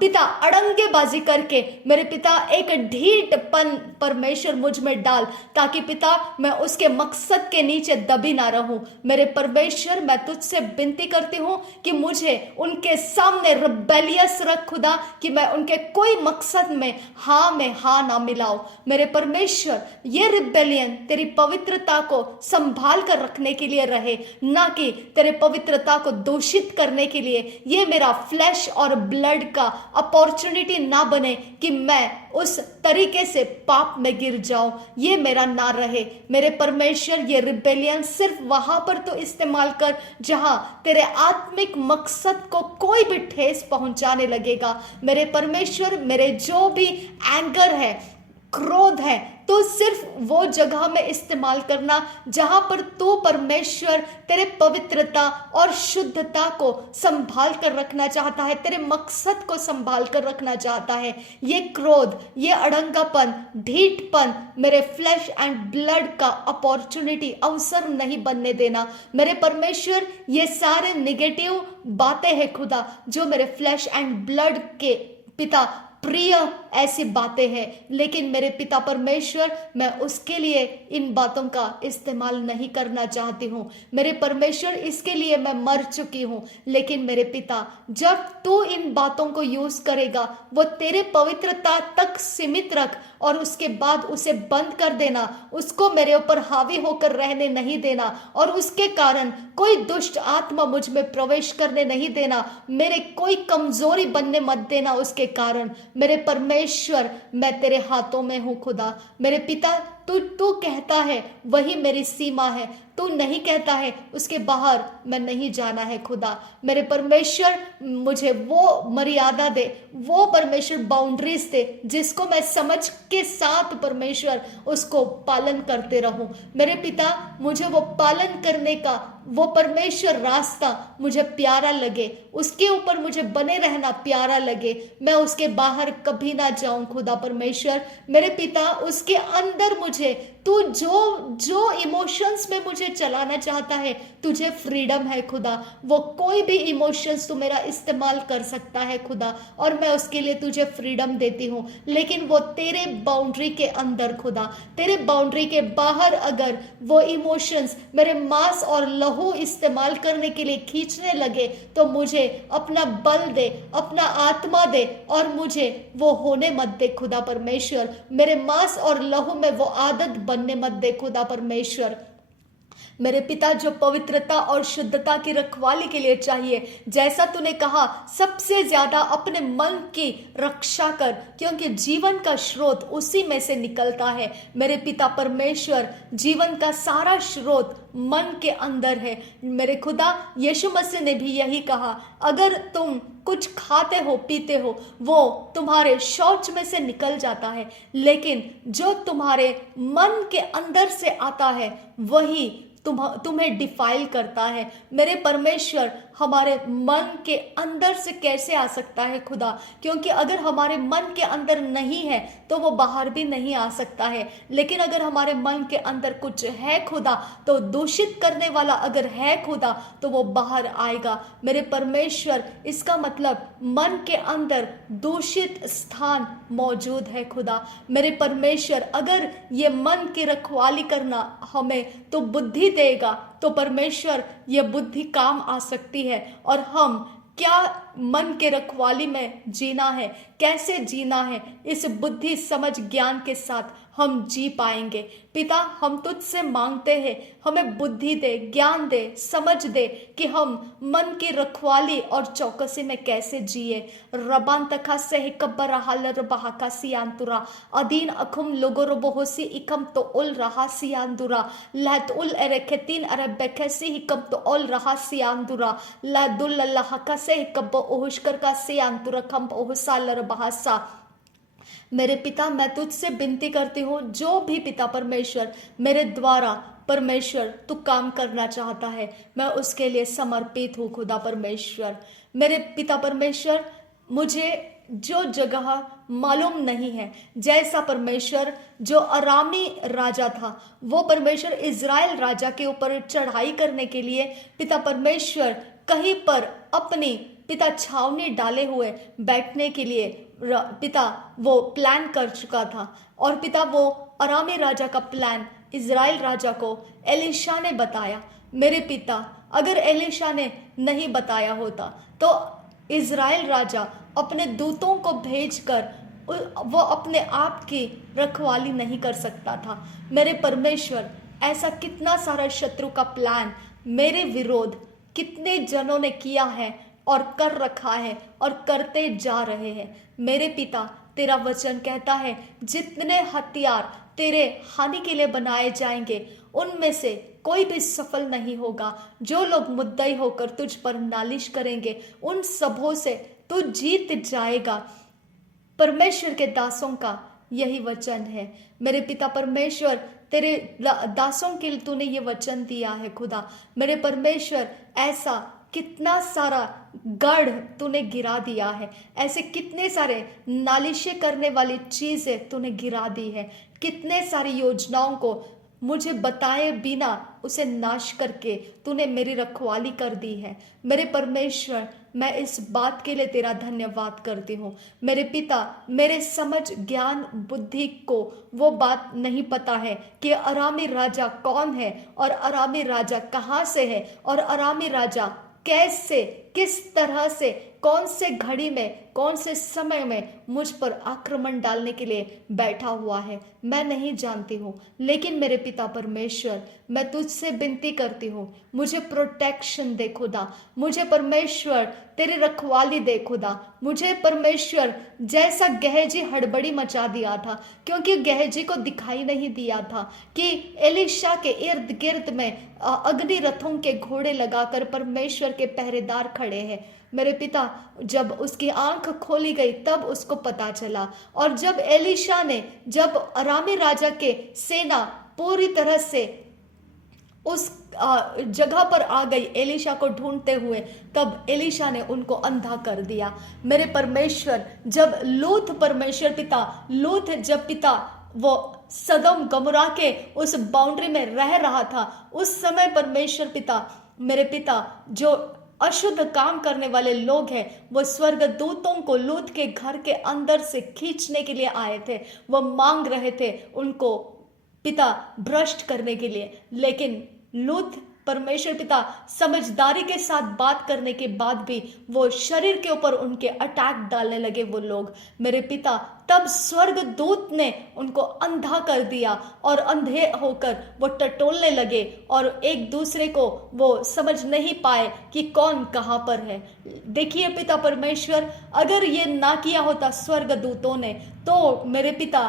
पिता अड़ंगेबाजी करके मेरे पिता एक ढीठपन परमेश्वर मुझ में डाल ताकि पिता मैं उसके मकसद के नीचे दबी ना रहूं। मेरे परमेश्वर मैं तुझसे विनती करती हूं कि मुझे उनके सामने रिबेलियस रख खुदा कि मैं उनके कोई मकसद में हाँ ना मिलाऊं। मेरे परमेश्वर ये रिबेलियन तेरी पवित्रता को संभाल कर रखने के लिए रहे, ना कि तेरे पवित्रता को दूषित करने के लिए। ये मेरा फ्लैश और ब्लड का अपॉर्चुनिटी ना बने कि मैं उस तरीके से पाप में गिर जाऊं, ये मेरा ना रहे। मेरे परमेश्वर ये रिबेलियन सिर्फ वहां पर तो इस्तेमाल कर जहां तेरे आत्मिक मकसद को कोई भी ठेस पहुंचाने लगेगा। मेरे परमेश्वर मेरे जो भी एंगर है, क्रोध है, तो सिर्फ वो जगह में इस्तेमाल करना जहां पर तू परमेश्वर तेरे पवित्रता और शुद्धता को संभाल कर रखना चाहता है, तेरे मकसद को संभाल कर रखना चाहता है। ये क्रोध, ये अड़ंगापन, ढीठपन मेरे फ्लैश एंड ब्लड का अपॉर्चुनिटी अवसर नहीं बनने देना। मेरे परमेश्वर ये सारे निगेटिव बातें हैं खुदा जो मेरे फ्लैश एंड ब्लड के पिता प्रिय ऐसी बातें हैं, लेकिन मेरे पिता परमेश्वर मैं उसके लिए इन बातों का इस्तेमाल नहीं करना चाहती हूँ। मेरे परमेश्वर इसके लिए मैं मर चुकी हूँ, लेकिन मेरे पिता जब तू इन बातों को यूज करेगा वो तेरे पवित्रता तक सीमित रख और उसके बाद उसे बंद कर देना, उसको मेरे ऊपर हावी होकर रहने नहीं देना और उसके कारण कोई दुष्ट आत्मा मुझ में प्रवेश करने नहीं देना, मेरे कोई कमजोरी बनने मत देना उसके कारण। मेरे परमेश्वर मैं तेरे हाथों में हूं खुदा। मेरे पिता तू कहता है वही मेरी सीमा है, तू नहीं कहता है उसके बाहर मैं नहीं जाना है खुदा। मेरे परमेश्वर मुझे वो मर्यादा दे, वो परमेश्वर बाउंड्रीज दे जिसको मैं समझ के साथ परमेश्वर उसको पालन करते रहूं। मेरे पिता मुझे वो पालन करने का वो परमेश्वर रास्ता मुझे प्यारा लगे, उसके ऊपर मुझे बने रहना प्यारा लगे, मैं उसके बाहर कभी ना जाऊं खुदा परमेश्वर। मेरे पिता उसके अंदर मुझे तू जो जो इमोशंस में मुझे चलाना चाहता है, तुझे फ्रीडम है खुदा। वो कोई भी इमोशंस तू मेरा इस्तेमाल कर सकता है खुदा और मैं उसके लिए तुझे फ्रीडम देती हूँ, लेकिन वो तेरे बाउंड्री के अंदर खुदा। तेरे बाउंड्री के बाहर अगर वो इमोशंस मेरे मांस और लहू इस्तेमाल करने के लिए खींचने लगे तो मुझे अपना बल दे, अपना आत्मा दे और मुझे वो होने मत दे खुदा परमेश्वर। मेरे मांस और लहू में वो आदत बनने मत दे खुदा परमेश्वर। मेरे पिता जो पवित्रता और शुद्धता की रखवाली के लिए चाहिए, जैसा तूने कहा सबसे ज्यादा अपने मन की रक्षा कर, क्योंकि जीवन का स्रोत उसी में से निकलता है। मेरे पिता परमेश्वर जीवन का सारा स्रोत मन के अंदर है। मेरे खुदा यीशु मसीह ने भी यही कहा, अगर तुम कुछ खाते हो पीते हो वो तुम्हारे शौच में से निकल जाता है, लेकिन जो तुम्हारे मन के अंदर से आता है वही तुम्हें डिफाइल करता है। मेरे परमेश्वर हमारे मन के अंदर से कैसे आ सकता है खुदा, क्योंकि अगर हमारे मन के अंदर नहीं है तो वो बाहर भी नहीं आ सकता है, लेकिन अगर हमारे मन के अंदर कुछ है खुदा तो दूषित करने वाला अगर है खुदा तो वो बाहर आएगा। मेरे परमेश्वर इसका मतलब मन के अंदर दूषित स्थान मौजूद है खुदा। मेरे परमेश्वर अगर ये मन की रखवाली करना हमें तो बुद्धि देगा तो परमेश्वर ये बुद्धि काम आ सकती है और हम क्या मन के रखवाली में जीना है, कैसे जीना है, इस बुद्धि समझ ज्ञान के साथ हम जी पाएंगे। पिता हम तुझसे मांगते हैं हमें बुद्धि दे, ज्ञान दे, समझ दे कि हम मन की रखवाली और चौकसी में कैसे जिए। रबान तखा से हिकब्बर हालर बहाका सियांतुरा अदीन अखुम लोगो रोबोहोसी इकम तो उल रहा सियांदुरा लहत उल एरेखेतीन अरबेखेसी हिकम तो उल रहा सियांदुरा लहदुल लहका से हिकब्बो ओहुशकर का सियांतुरा खम ओहुसालर बहासा। मेरे पिता मैं तुझसे विनती करती हूँ, जो भी पिता परमेश्वर मेरे द्वारा परमेश्वर तू काम करना चाहता है मैं उसके लिए समर्पित हूँ खुदा परमेश्वर। मेरे पिता परमेश्वर मुझे जो जगह मालूम नहीं है, जैसा परमेश्वर जो अरामी राजा था वो परमेश्वर इज़राइल राजा के ऊपर चढ़ाई करने के लिए पिता परमेश्वर कहीं पर अपनी पिता छावनी डाले हुए बैठने के लिए पिता वो प्लान कर चुका था और पिता वो अरामी राजा का प्लान इज़राइल राजा को एलीशा ने बताया। मेरे पिता अगर एलीशा ने नहीं बताया होता तो इज़राइल राजा अपने दूतों को भेजकर वो अपने आप की रखवाली नहीं कर सकता था। मेरे परमेश्वर ऐसा कितना सारा शत्रु का प्लान मेरे विरोध कितने जनों ने किया है और कर रखा है और करते जा रहे हैं। मेरे पिता तेरा वचन कहता है जितने हथियार तेरे हानि के लिए बनाए जाएंगे उनमें से कोई भी सफल नहीं होगा। जो लोग मुद्दई होकर तुझ पर नालिश करेंगे उन सबों से तू जीत जाएगा। परमेश्वर के दासों का यही वचन है। मेरे पिता परमेश्वर तेरे दासों के लिए तूने ये वचन दिया है खुदा। मेरे परमेश्वर ऐसा कितना सारा गढ़ तूने गिरा दिया है, ऐसे कितने सारे नालिशें करने वाली चीजें तूने गिरा दी है, कितने सारी योजनाओं को मुझे बताए बिना उसे नाश करके तूने मेरी रखवाली कर दी है। मेरे परमेश्वर मैं इस बात के लिए तेरा धन्यवाद करती हूँ। मेरे पिता, मेरे समझ, ज्ञान, बुद्धि को वो बात नहीं पता है कि अरामी राजा कौन है और अरामी राजा कहाँ से है और अरामी राजा कैसे, किस तरह से, कौन से घड़ी में, कौन से समय में मुझ पर आक्रमण डालने के लिए बैठा हुआ है, मैं नहीं जानती हूँ। लेकिन मेरे पिता परमेश्वर, मैं तुझसे विनती करती हूँ, मुझे प्रोटेक्शन दे खुदा, मुझे परमेश्वर तेरी रखवाली दे खुदा। मुझे परमेश्वर जैसा गेहजी हड़बड़ी मचा दिया था, क्योंकि गेहजी को दिखाई नहीं दिया था कि एलिशा के इर्द गिर्द में अग्नि रथों के घोड़े लगाकर परमेश्वर के पहरेदार खड़े हैं। मेरे पिता, जब उसकी आंख खोली गई तब उसको पता चला, और जब एलिशा ने, जब अरामी राजा के सेना पूरी तरह से उस जगह पर आ गई एलिशा को ढूंढते हुए, तब एलिशा ने उनको अंधा कर दिया। मेरे परमेश्वर, जब लूत, परमेश्वर पिता, लूत जब पिता वो सदम गमोरा के उस बाउंड्री में रह रहा था, उस समय परमेश्वर पिता, मेरे पिता, जो अशुद्ध काम करने वाले लोग हैं, वो स्वर्ग दूतों को लूत के घर के अंदर से खींचने के लिए आए थे। वो मांग रहे थे उनको पिता भ्रष्ट करने के लिए, लेकिन लूत, परमेश्वर पिता, समझदारी के साथ बात करने के बाद भी वो शरीर के ऊपर उनके अटैक डालने लगे वो लोग। मेरे पिता, तब स्वर्ग दूत ने उनको अंधा कर दिया और अंधे होकर वो टटोलने लगे और एक दूसरे को वो समझ नहीं पाए कि कौन कहाँ पर है। देखिए पिता परमेश्वर, अगर ये ना किया होता स्वर्ग दूतों ने, तो मेरे पिता,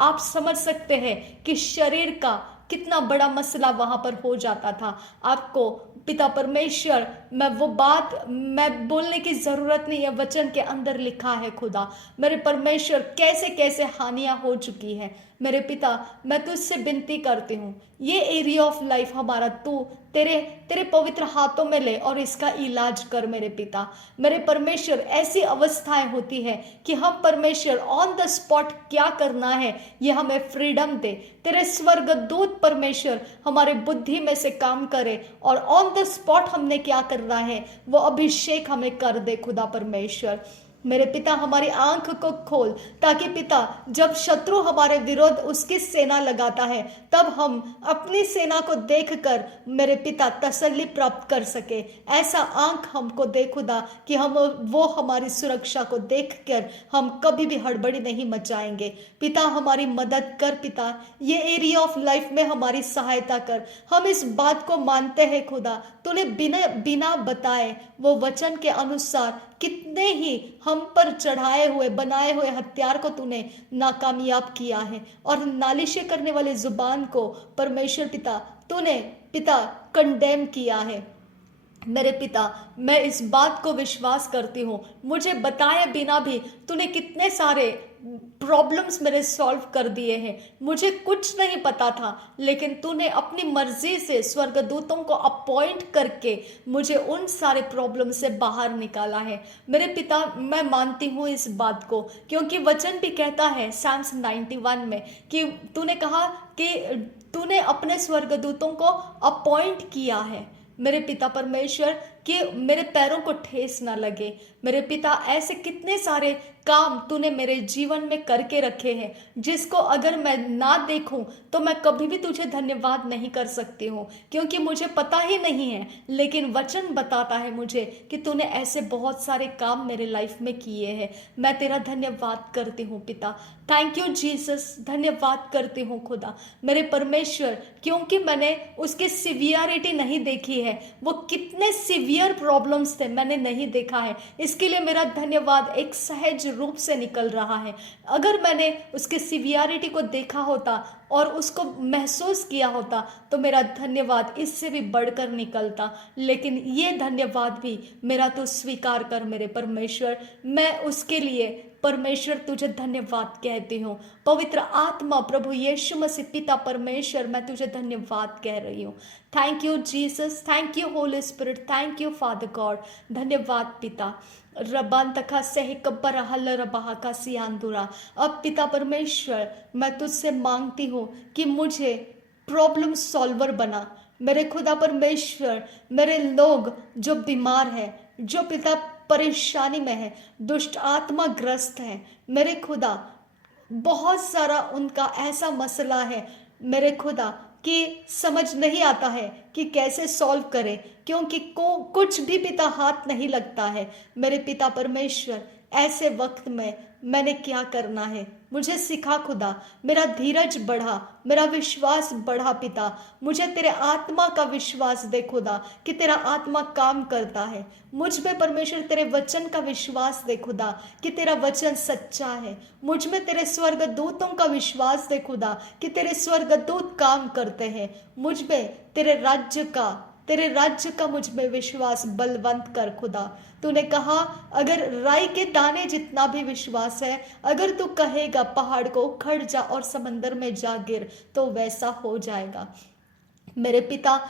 आप समझ सकते हैं कि शरीर का कितना बड़ा मसला वहां पर हो जाता था। आपको पिता परमेश्वर, मैं बोलने की जरूरत नहीं है, वचन के अंदर लिखा है खुदा। मेरे परमेश्वर, कैसे कैसे हानियां हो चुकी है। मेरे पिता, मैं तुझसे विनती करती हूँ, ये एरिया ऑफ लाइफ हमारा तू तेरे पवित्र हाथों में ले और इसका इलाज कर मेरे पिता। मेरे परमेश्वर, ऐसी अवस्थाएं होती है कि हम परमेश्वर ऑन द स्पॉट क्या करना है ये हमें फ्रीडम दे। तेरे स्वर्ग दूत परमेश्वर हमारे बुद्धि में से काम करे और ऑन द स्पॉट हमने क्या करना है वो अभिषेक हमें कर दे खुदा परमेश्वर। मेरे पिता, हमारी आंख को खोल, ताकि पिता, जब शत्रु हमारे विरोध उसकी सेना लगाता है, तब हम अपनी सेना को देखकर मेरे पिता तसल्ली प्राप्त कर सके। ऐसा आंख हमको दे खुदा कि वो हमारी सुरक्षा को देखकर हम कभी भी हड़बड़ी नहीं मचाएंगे। पिता, हमारी मदद कर पिता, ये एरिया ऑफ लाइफ में हमारी सहायता कर। हम इस बात को मानते हैं खुदा, तूने बिना बताए वो वचन के अनुसार कितने ही हम पर चढ़ाए हुए, बनाए हुए हथियार को तूने नाकामयाब किया है, और नालिशें करने वाले जुबान को परमेश्वर पिता तूने पिता कंडेम किया है। मेरे पिता, मैं इस बात को विश्वास करती हूँ, मुझे बताए बिना भी तूने कितने सारे प्रॉब्लम्स मेरे सॉल्व कर दिए हैं। मुझे कुछ नहीं पता था, लेकिन तूने अपनी मर्जी से स्वर्गदूतों को अपॉइंट करके मुझे उन सारे प्रॉब्लम से बाहर निकाला है। मेरे पिता, मैं मानती हूँ इस बात को, क्योंकि वचन भी कहता है Psalms 91 में कि तूने कहा कि तूने अपने स्वर्गदूतों को अपॉइंट किया है मेरे पिता परमेश्वर, कि मेरे पैरों को ठेस ना लगे। मेरे पिता, ऐसे कितने सारे काम तूने मेरे जीवन में करके रखे हैं, जिसको अगर मैं ना देखूं तो मैं कभी भी तुझे धन्यवाद नहीं कर सकती हूँ, क्योंकि मुझे पता ही नहीं है। लेकिन वचन बताता है मुझे कि तूने ऐसे बहुत सारे काम मेरे लाइफ में किए हैं। मैं तेरा धन्यवाद करती हूँ पिता। थैंक यू जीसस, धन्यवाद करती हूँ खुदा मेरे परमेश्वर, क्योंकि मैंने उसकी सिवियरिटी नहीं देखी है, वो कितने सिवियर प्रॉब्लम्स थे मैंने नहीं देखा है। इसके लिए मेरा धन्यवाद एक सहज रूप से निकल रहा है। अगर मैंने उसके सिवियरिटी को देखा होता और उसको महसूस किया होता तो मेरा धन्यवाद इससे भी बढ़कर निकलता। लेकिन ये धन्यवाद भी मेरा तो स्वीकार कर मेरे परमेश्वर। मैं उसके लिए परमेश्वर तुझे धन्यवाद कहती हूँ। पवित्र आत्मा प्रभु यीशु मसीह पिता परमेश्वर, मैं तुझे धन्यवाद कह रही हूँ। Thank you Jesus, thank you Holi spirit, thank you father God. धन्यवाद पिता। रबान तका सही कब्बर हल रबा का सियांदुरा। अब पिता परमेश्वर, मैं तुझसे मांगती हूँ कि मुझे प्रॉब्लम सॉल्वर बना मेरे खुदा परमेश्वर। मेरे लोग जो बीमार है, जो पिता परेशानी में है, दुष्ट आत्मा ग्रस्त है मेरे खुदा, बहुत सारा उनका ऐसा मसला है मेरे खुदा कि समझ नहीं आता है कि कैसे सॉल्व करें, क्योंकि कुछ भी पिता हाथ नहीं लगता है मेरे पिता परमेश्वर। ऐसे वक्त में मैंने क्या करना है, मुझे सिखा खुदा, मेरा धीरज बढ़ा, मेरा विश्वास बढ़ा पिता, मुझे तेरे आत्मा का विश्वास दे खुदा कि तेरा आत्मा काम करता है मुझ में परमेश्वर, तेरे वचन का विश्वास दे खुदा कि तेरा वचन सच्चा है, मुझ में तेरे स्वर्गदूतों का विश्वास दे खुदा कि तेरे स्वर्गदूत काम करते हैं, मुझ में तेरे राज्य का मुझ में विश्वास बलवंत कर खुदा। तूने कहा अगर राई के दाने जितना भी विश्वास है, अगर तू कहेगा पहाड़ को उखड़ जा और समंदर में जा गिर, तो वैसा हो जाएगा मेरे पिता।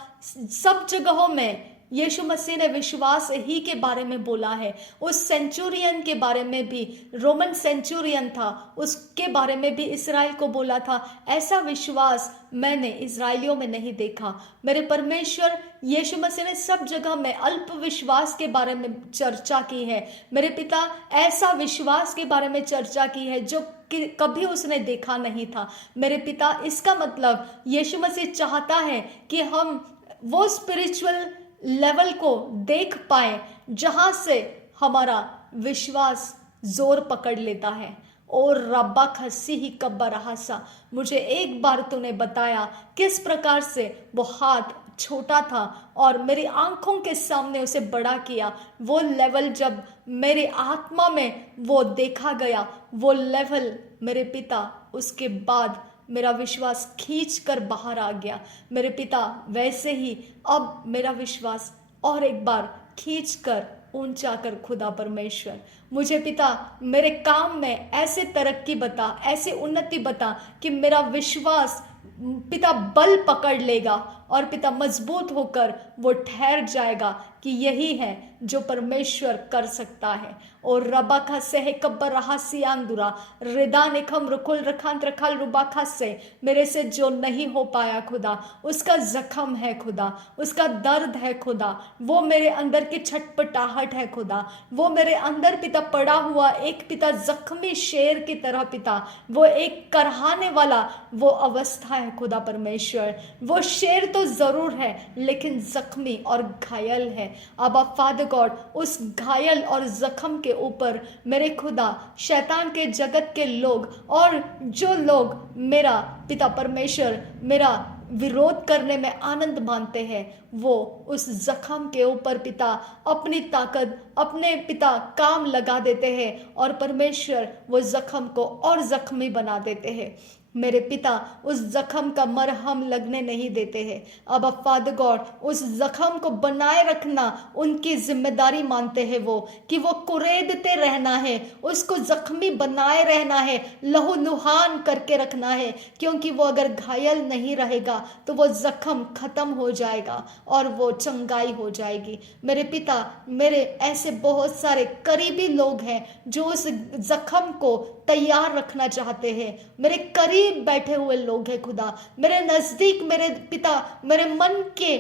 सब जगहों में यीशु मसीह ने विश्वास ही के बारे में बोला है। उस सेंचुरियन के बारे में भी, रोमन सेंचुरियन था, उसके बारे में भी इसराइल को बोला था, ऐसा विश्वास मैंने इजराइलियों में नहीं देखा मेरे परमेश्वर। यीशु मसीह ने सब जगह में अल्प विश्वास के बारे में चर्चा की है मेरे पिता, ऐसा विश्वास के बारे में चर्चा की है जो कि कभी उसने देखा नहीं था मेरे पिता। इसका मतलब यीशु मसीह चाहता है कि हम वो स्पिरिचुअल लेवल को देख पाए जहां से हमारा विश्वास जोर पकड़ लेता है। और रब्बा खस्सी ही कब्बा रहा सा, मुझे एक बार तूने बताया किस प्रकार से वो हाथ छोटा था और मेरी आंखों के सामने उसे बड़ा किया। वो लेवल जब मेरे आत्मा में वो देखा गया, वो लेवल मेरे पिता, उसके बाद मेरा विश्वास खींच कर बाहर आ गया मेरे पिता। वैसे ही अब मेरा विश्वास और एक बार खींच कर ऊंचा कर खुदा परमेश्वर। मुझे पिता मेरे काम में ऐसे तरक्की बता, ऐसे उन्नति बता कि मेरा विश्वास पिता बल पकड़ लेगा और पिता मजबूत होकर वो ठहर जाएगा कि यही है जो परमेश्वर कर सकता है। और रबाखा से है कब्बर रहा सियांदुरा रिदा निखम रुकुल रखांत रखाल रुबाखा से, मेरे से जो नहीं हो पाया खुदा, उसका जख्म है खुदा, उसका दर्द है खुदा, वो मेरे अंदर की छटपटाहट है खुदा, वो मेरे अंदर पिता पड़ा हुआ एक पिता जख्मी शेर की तरह पिता, वो एक करहाने वाला वो अवस्था है खुदा परमेश्वर। वो शेर तो जरूर है लेकिन जख्मी और घायल है। अब फादर गॉड उस घायल और जख्म के ऊपर मेरे खुदा शैतान के जगत के लोग और जो लोग मेरा पिता परमेश्वर मेरा विरोध करने में आनंद मानते हैं, वो उस जख्म के ऊपर पिता अपनी ताकत अपने पिता काम लगा देते हैं और परमेश्वर वो जख्म को और जख्मी बना देते हैं मेरे पिता। उस जख्म का मरहम लगने नहीं देते हैं। अब फादर गॉड उस जख्म को बनाए रखना उनकी जिम्मेदारी मानते हैं, वो कि वो कुरेदते रहना है, उसको जख्मी बनाए रहना है, लहू लुहान करके रखना है, क्योंकि वो अगर घायल नहीं रहेगा तो वो जख्म खत्म हो जाएगा और वो चंगाई हो जाएगी मेरे पिता। मेरे ऐसे बहुत सारे करीबी लोग हैं जो उस जख्म को तैयार रखना चाहते हैं, मेरे करीब बैठे हुए लोग हैं खुदा, मेरे नजदीक मेरे पिता मेरे मन के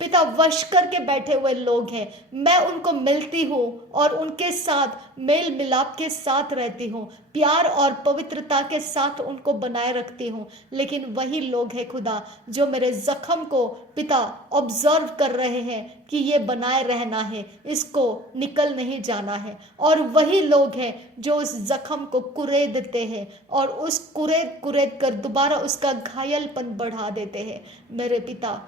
पिता वश करके बैठे हुए लोग हैं। मैं उनको मिलती हूँ और उनके साथ मेल मिलाप के साथ रहती हूँ, प्यार और पवित्रता के साथ उनको बनाए रखती हूँ, लेकिन वही लोग हैं खुदा जो मेरे जख्म को पिता ऑब्जर्व कर रहे हैं कि ये बनाए रहना है, इसको निकल नहीं जाना है। और वही लोग हैं जो उस जख्म को कुरेदते हैं और उस कुरेद कर दोबारा उसका घायलपन बढ़ा देते हैं मेरे पिता।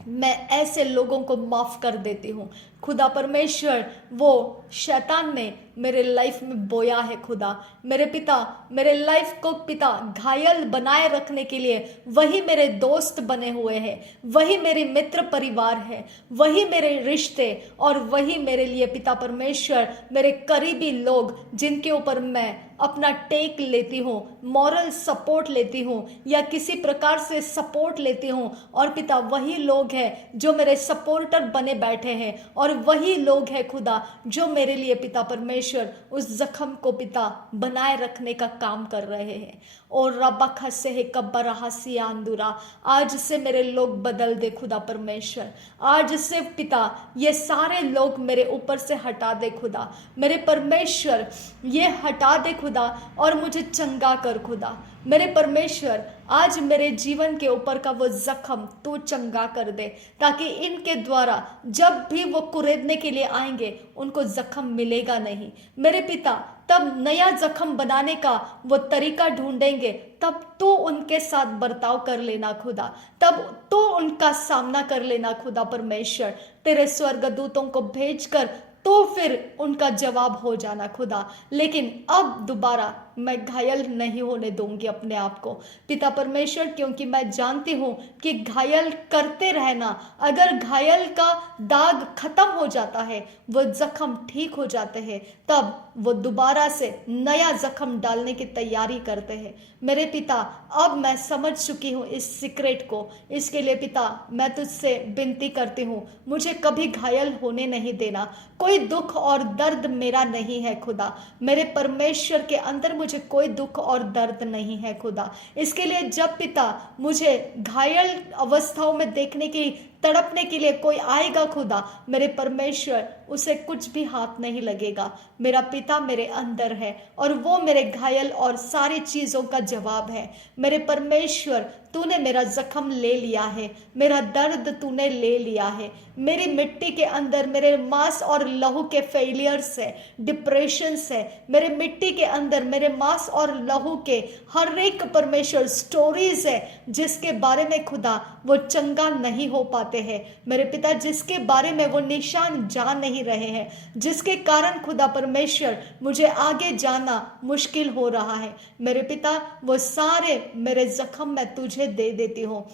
मैं ऐसे लोगों को माफ कर देती हूँ खुदा परमेश्वर। वो शैतान ने मेरे लाइफ में बोया है खुदा मेरे पिता, मेरे लाइफ को पिता घायल बनाए रखने के लिए वही मेरे दोस्त बने हुए हैं, वही मेरी मित्र परिवार है, वही मेरे रिश्ते और वही मेरे लिए पिता परमेश्वर मेरे करीबी लोग जिनके ऊपर मैं अपना टेक लेती हूँ, मॉरल सपोर्ट लेती हूँ या किसी प्रकार से सपोर्ट लेती हूँ। और पिता वही लोग हैं जो मेरे सपोर्टर बने बैठे हैं और और वही लोग हैं खुदा जो मेरे लिए पिता परमेश्वर उस जख्म को पिता बनाए रखने का काम कर रहे हैं। और रब्बा खसे है कब्बा हसी आंदुरा, आज से मेरे लोग बदल दे खुदा परमेश्वर। आज से पिता ये सारे लोग मेरे ऊपर से हटा दे खुदा, मेरे परमेश्वर ये हटा दे खुदा और मुझे चंगा कर खुदा। मेरे परमेश्वर आज मेरे जीवन के ऊपर का वो जख्म तू चंगा कर दे, ताकि इनके द्वारा जब भी वो कुरेदने के लिए आएंगे उनको जख्म मिलेगा नहीं। मेरे पिता तब नया जख्म बनाने का वो तरीका ढूंढेंगे, तब तो उनके साथ बर्ताव कर लेना खुदा, तब तो उनका सामना कर लेना खुदा परमेश्वर। तेरे स्वर्गदूतों को भेजकर तो फिर उनका जवाब हो जाना खुदा। लेकिन अब दोबारा मैं घायल नहीं होने दूंगी अपने आप को पिता परमेश्वर, क्योंकि मैं जानती हूं कि घायल करते रहना, अगर घायल का दाग खत्म हो जाता है, वो जख्म ठीक हो जाते हैं, तब वो दोबारा से नया जख्म डालने की तैयारी करते हैं। मेरे पिता अब मैं समझ चुकी हूँ इस सीक्रेट को, इसके लिए पिता मैं तुझसे विनती करती हूँ, मुझे कभी घायल होने नहीं देना। कोई दुख और दर्द मेरा नहीं है खुदा, मेरे परमेश्वर के अंदर मुझे कोई दुख और दर्द नहीं है खुदा। इसके लिए जब पिता मुझे घायल अवस्थाओं में देखने की तड़पने के लिए कोई आएगा खुदा, मेरे परमेश्वर उसे कुछ भी हाथ नहीं लगेगा। मेरा पिता मेरे अंदर है और वो मेरे घायल और सारी चीजों का जवाब है। मेरे परमेश्वर तूने मेरा जख्म ले लिया है, मेरा दर्द तूने ले लिया है। मेरी मिट्टी के अंदर मेरे मांस और लहू के फेलियर्स है, डिप्रेशन है, मेरे मिट्टी के अंदर मेरे मांस और लहू के हर एक परमेश्वर स्टोरीज है, जिसके बारे में खुदा वो चंगा नहीं हो पाते हैं। मेरे पिता जिसके बारे में वो निशान जान नहीं रहे हैं, जिसके कारण खुदा परमेश्वर मुझे आगे जाना मुश्किल हो रहा है, मेरे पिता वो सारे मेरे जख्म मैं तुझे दे देती हूँ।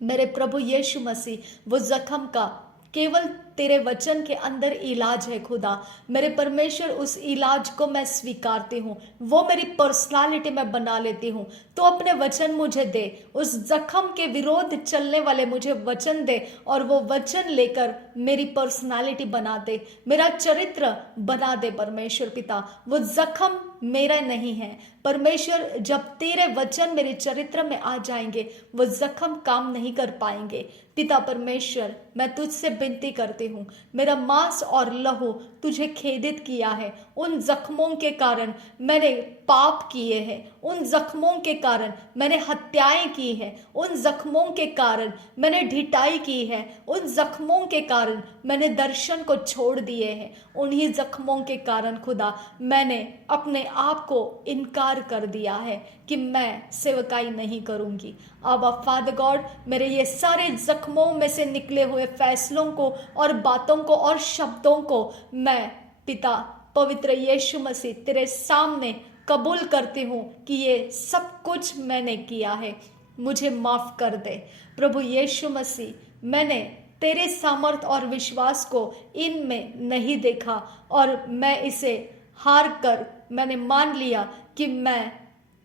मेरे प्रभु यीशु मसीह, वो जख्म का केवल तेरे वचन के अंदर इलाज है खुदा। मेरे परमेश्वर उस इलाज को मैं स्वीकारती हूँ, वो मेरी पर्सनालिटी में बना लेती हूँ। तो अपने वचन मुझे दे, उस जख्म के विरोध चलने वाले मुझे वचन दे, और वो वचन लेकर मेरी पर्सनालिटी बना दे, मेरा चरित्र बना दे परमेश्वर पिता। वो जख्म मेरा नहीं है परमेश्वर, जब तेरे वचन मेरे चरित्र में आ जाएंगे वो जख्म काम नहीं कर पाएंगे। पिता परमेश्वर मैं तुझसे विनती करती हूँ, मेरा मांस और लहू तुझे खेदित किया है। उन जख्मों के कारण मैंने पाप किए हैं, उन जख्मों के कारण मैंने हत्याएं की हैं, उन जख्मों के कारण मैंने ढिठाई की है, उन जख्मों के कारण मैंने दर्शन को छोड़ दिए हैं। उन्हीं जख्मों के कारण खुदा मैंने अपने आप को इनकार कर दिया है कि मैं सेवकाई नहीं करूंगी। अब फादर गॉड, मेरे ये सारे जख्मों में से निकले हुए फैसलों को और बातों को और शब्दों को मैं पिता पवित्र यीशु मसीह तेरे सामने कबूल करती हूँ कि ये सब कुछ मैंने किया है, मुझे माफ कर दे प्रभु यीशु मसीह। मैंने तेरे सामर्थ और विश्वास को इनमें नहीं देखा, और मैं इसे हार कर मैंने मान लिया कि मैं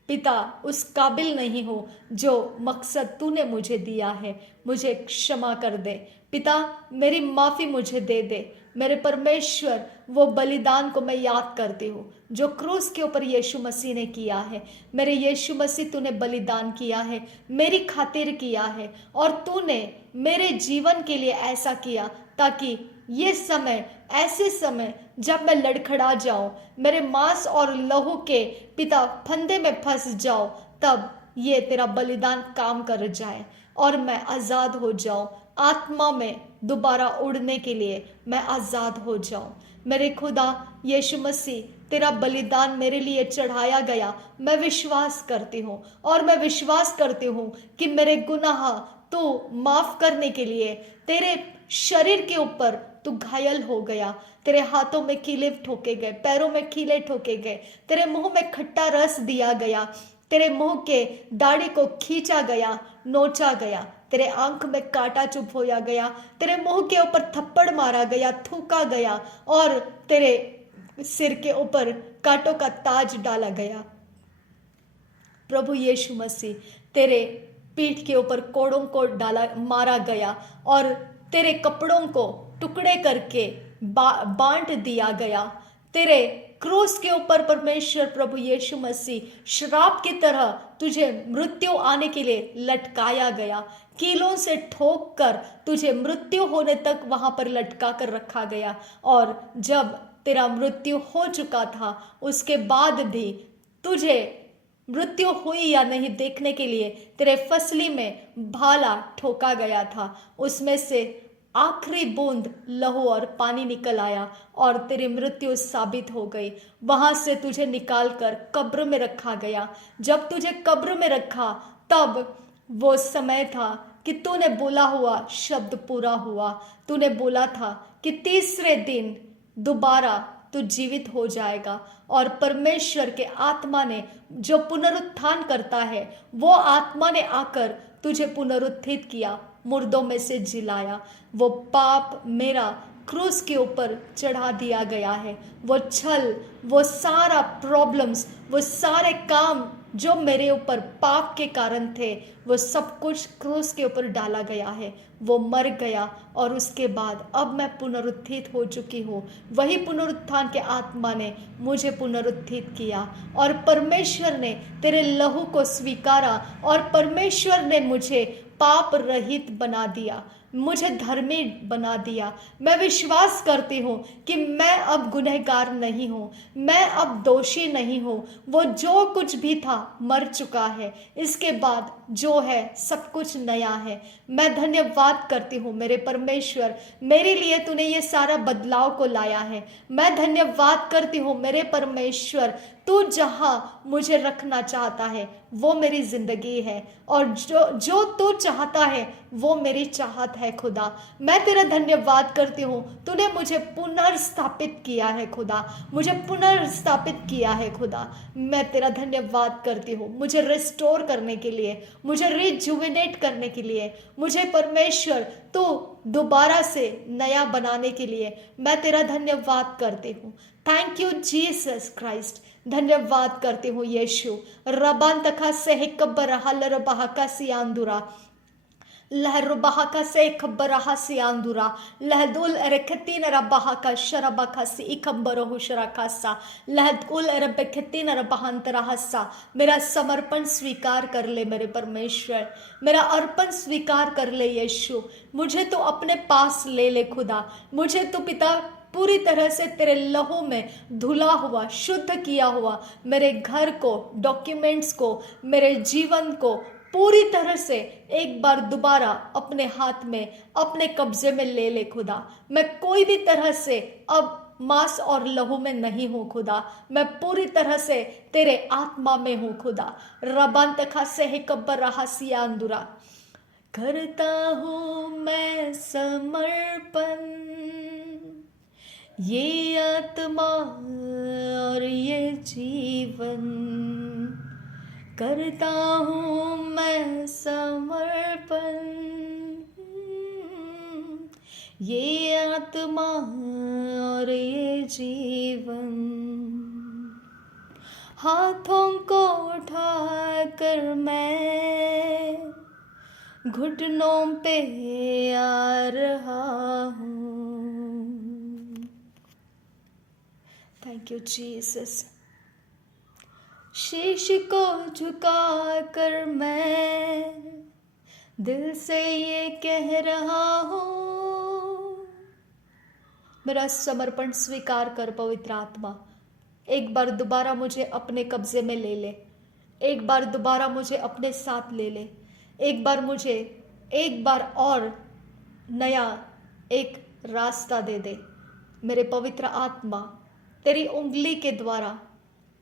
पिता उस काबिल नहीं हूँ जो मकसद तूने मुझे दिया है। मुझे क्षमा कर दे पिता, मेरी माफ़ी मुझे दे दे। मेरे परमेश्वर वो बलिदान को मैं याद करती हूँ जो क्रूस के ऊपर यीशु मसीह ने किया है। मेरे यीशु मसीह तूने बलिदान किया है, मेरी खातिर किया है, और तूने मेरे जीवन के लिए ऐसा किया ताकि ये समय, ऐसे समय जब मैं लड़खड़ा जाऊं, मेरे मांस और लहू के पिता फंदे में फंस जाऊं, तब ये तेरा बलिदान काम कर जाए और मैं आज़ाद हो जाऊं। आत्मा में दोबारा उड़ने के लिए मैं आज़ाद हो जाऊं। मेरे खुदा यीशु मसीह, तेरा बलिदान मेरे लिए चढ़ाया गया, मैं विश्वास करती हूँ, और मैं विश्वास करती हूँ कि मेरे गुनाह तू माफ करने के लिए तेरे शरीर के ऊपर तू घायल हो गया, तेरे हाथों में कीले ठोके गए, पैरों में कीले ठोके गए, तेरे मुंह में खट्टा रस दिया गया, तेरे मुंह के दाढ़ी को खींचा गया, नोचा गया, तेरे आंख में कांटा चुभ होया गया, तेरे मुंह के ऊपर थप्पड़ मारा गया, थूका गया, और तेरे सिर के ऊपर कांटों का ताज डाला गया। प्रभु यीशु मसीह, तेरे पीठ के ऊपर कोड़ों को डाला मारा गया, और तेरे कपड़ों को टुकड़े करके बांट दिया गया। तेरे क्रूस के ऊपर परमेश्वर प्रभु यीशु मसीह श्राप की तरह तुझे मृत्यु आने के लिए लटकाया गया। कीलों से ठोक कर तुझे मृत्यु होने तक वहां पर लटका कर रखा गया। और जब तेरा मृत्यु हो चुका था उसके बाद भी तुझे मृत्यु हुई या नहीं देखने के लिए तेरे फसली में भाला ठोका गया था। उसमें से आखिरी बूंद लहू और पानी निकल आया और तेरी मृत्यु साबित हो गई। वहां से तुझे निकालकर कब्र में रखा गया। जब तुझे कब्र में रखा तब वो समय था कि तूने बोला हुआ शब्द पूरा हुआ। तूने बोला था कि तीसरे दिन दोबारा तू जीवित हो जाएगा। और परमेश्वर के आत्मा ने जो पुनरुत्थान करता है वो आत्मा ने आकर तुझे पुनरुत्थित किया, मुर्दों में से जिलाया। वो पाप मेरा क्रूस के ऊपर चढ़ा दिया गया है। वो छल, वो सारा प्रॉब्लम्स, वो सारे काम जो मेरे ऊपर पाप के कारण थे वो सब कुछ क्रूस के ऊपर डाला गया है। वो मर गया और उसके बाद अब मैं पुनरुत्थित हो चुकी हूँ। वही पुनरुत्थान के आत्मा ने मुझे पुनरुत्थित किया और परमेश्वर ने तेरे लहू को स्वीकारा और परमेश्वर ने मुझे पाप रहित बना दिया, मुझे धर्मी बना दिया। मैं विश्वास करती हूँ कि मैं अब गुनहगार नहीं हूँ, मैं अब दोषी नहीं हूँ। वो जो कुछ भी था मर चुका है, इसके बाद जो है सब कुछ नया है। मैं धन्यवाद करती हूँ मेरे परमेश्वर, मेरे लिए तूने ये सारा बदलाव को लाया है। मैं धन्यवाद करती हूँ मेरे परमेश्वर, तू जहाँ मुझे रखना चाहता है वो मेरी जिंदगी है और जो तू चाहता है वो मेरी चाहत है। खुदा मैं तेरा धन्यवाद करती हूँ, तूने मुझे पुनर्स्थापित किया है खुदा, मुझे पुनर्स्थापित किया है खुदा। मैं तेरा धन्यवाद करती हूँ मुझे रिस्टोर करने के लिए, मुझे रिजुविनेट करने के लिए, मुझे परमेश्वर तू दोबारा से नया बनाने के लिए मैं तेरा धन्यवाद करती हूँ। थैंक यू जीसस क्राइस्ट, धन्यवाद करती हूँ यीशु। रबान तखा से कब्बर हलर बहाका सियांदुरा लहर बहाका से खब्बर सियांदुरा लहदुल रखतीन रबहाका शरबका सी इकब्बर हुशरकासा लहदुल रबखतीन रबहंतरा हस्सा। मेरा समर्पण स्वीकार कर ले मेरे परमेश्वर, मेरा अर्पण स्वीकार कर ले यीशु। मुझे तो अपने पास ले ले खुदा, मुझे तो पिता पूरी तरह से तेरे लहू में धुला हुआ, शुद्ध किया हुआ मेरे घर को, डॉक्यूमेंट्स को, मेरे जीवन को पूरी तरह से एक बार दोबारा अपने हाथ में, अपने कब्जे में ले ले खुदा। मैं कोई भी तरह से अब मांस और लहू में नहीं हूँ खुदा, मैं पूरी तरह से तेरे आत्मा में हूँ खुदा। रबान तखा से कब्बर रहा सियांदुरा। करता हूँ मैं समर्पण, ये आत्मा और ये जीवन, करता हूँ मैं समर्पण, ये आत्मा और ये जीवन। हाथों को उठाकर मैं घुटनों पे आ रहा हूँ। Thank you Jesus. शीश को झुका कर मैं दिल से ये कह रहा हूँ, मेरा समर्पण स्वीकार कर पवित्र आत्मा। एक बार दोबारा मुझे अपने कब्जे में ले ले, एक बार दोबारा मुझे अपने साथ ले ले, एक बार मुझे एक बार और नया एक रास्ता दे दे। मेरे पवित्र आत्मा तेरी उंगली के द्वारा,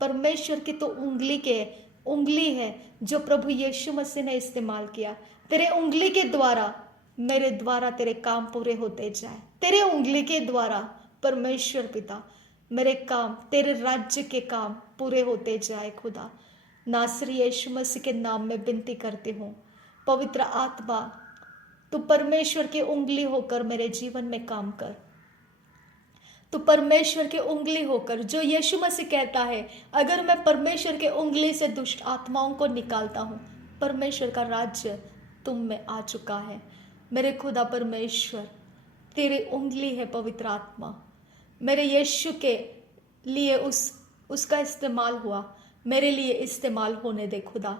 परमेश्वर की तो उंगली है जो प्रभु यीशु मसीह ने इस्तेमाल किया। तेरे उंगली के द्वारा मेरे द्वारा तेरे काम पूरे होते जाए। तेरे उंगली के द्वारा परमेश्वर पिता मेरे काम, तेरे राज्य के काम पूरे होते जाए खुदा। नासरी यीशु मसीह के नाम में विनती करती हूँ। पवित्र आत्मा तू परमेश्वर की उंगली होकर मेरे जीवन में काम कर। तो परमेश्वर की उंगली होकर, जो यीशु मसीह कहता है अगर मैं परमेश्वर के उंगली से दुष्ट आत्माओं को निकालता हूँ, परमेश्वर का राज्य तुम में आ चुका है। मेरे खुदा परमेश्वर तेरी उंगली है पवित्र आत्मा। मेरे यीशु के लिए उसका इस्तेमाल हुआ, मेरे लिए इस्तेमाल होने दे खुदा।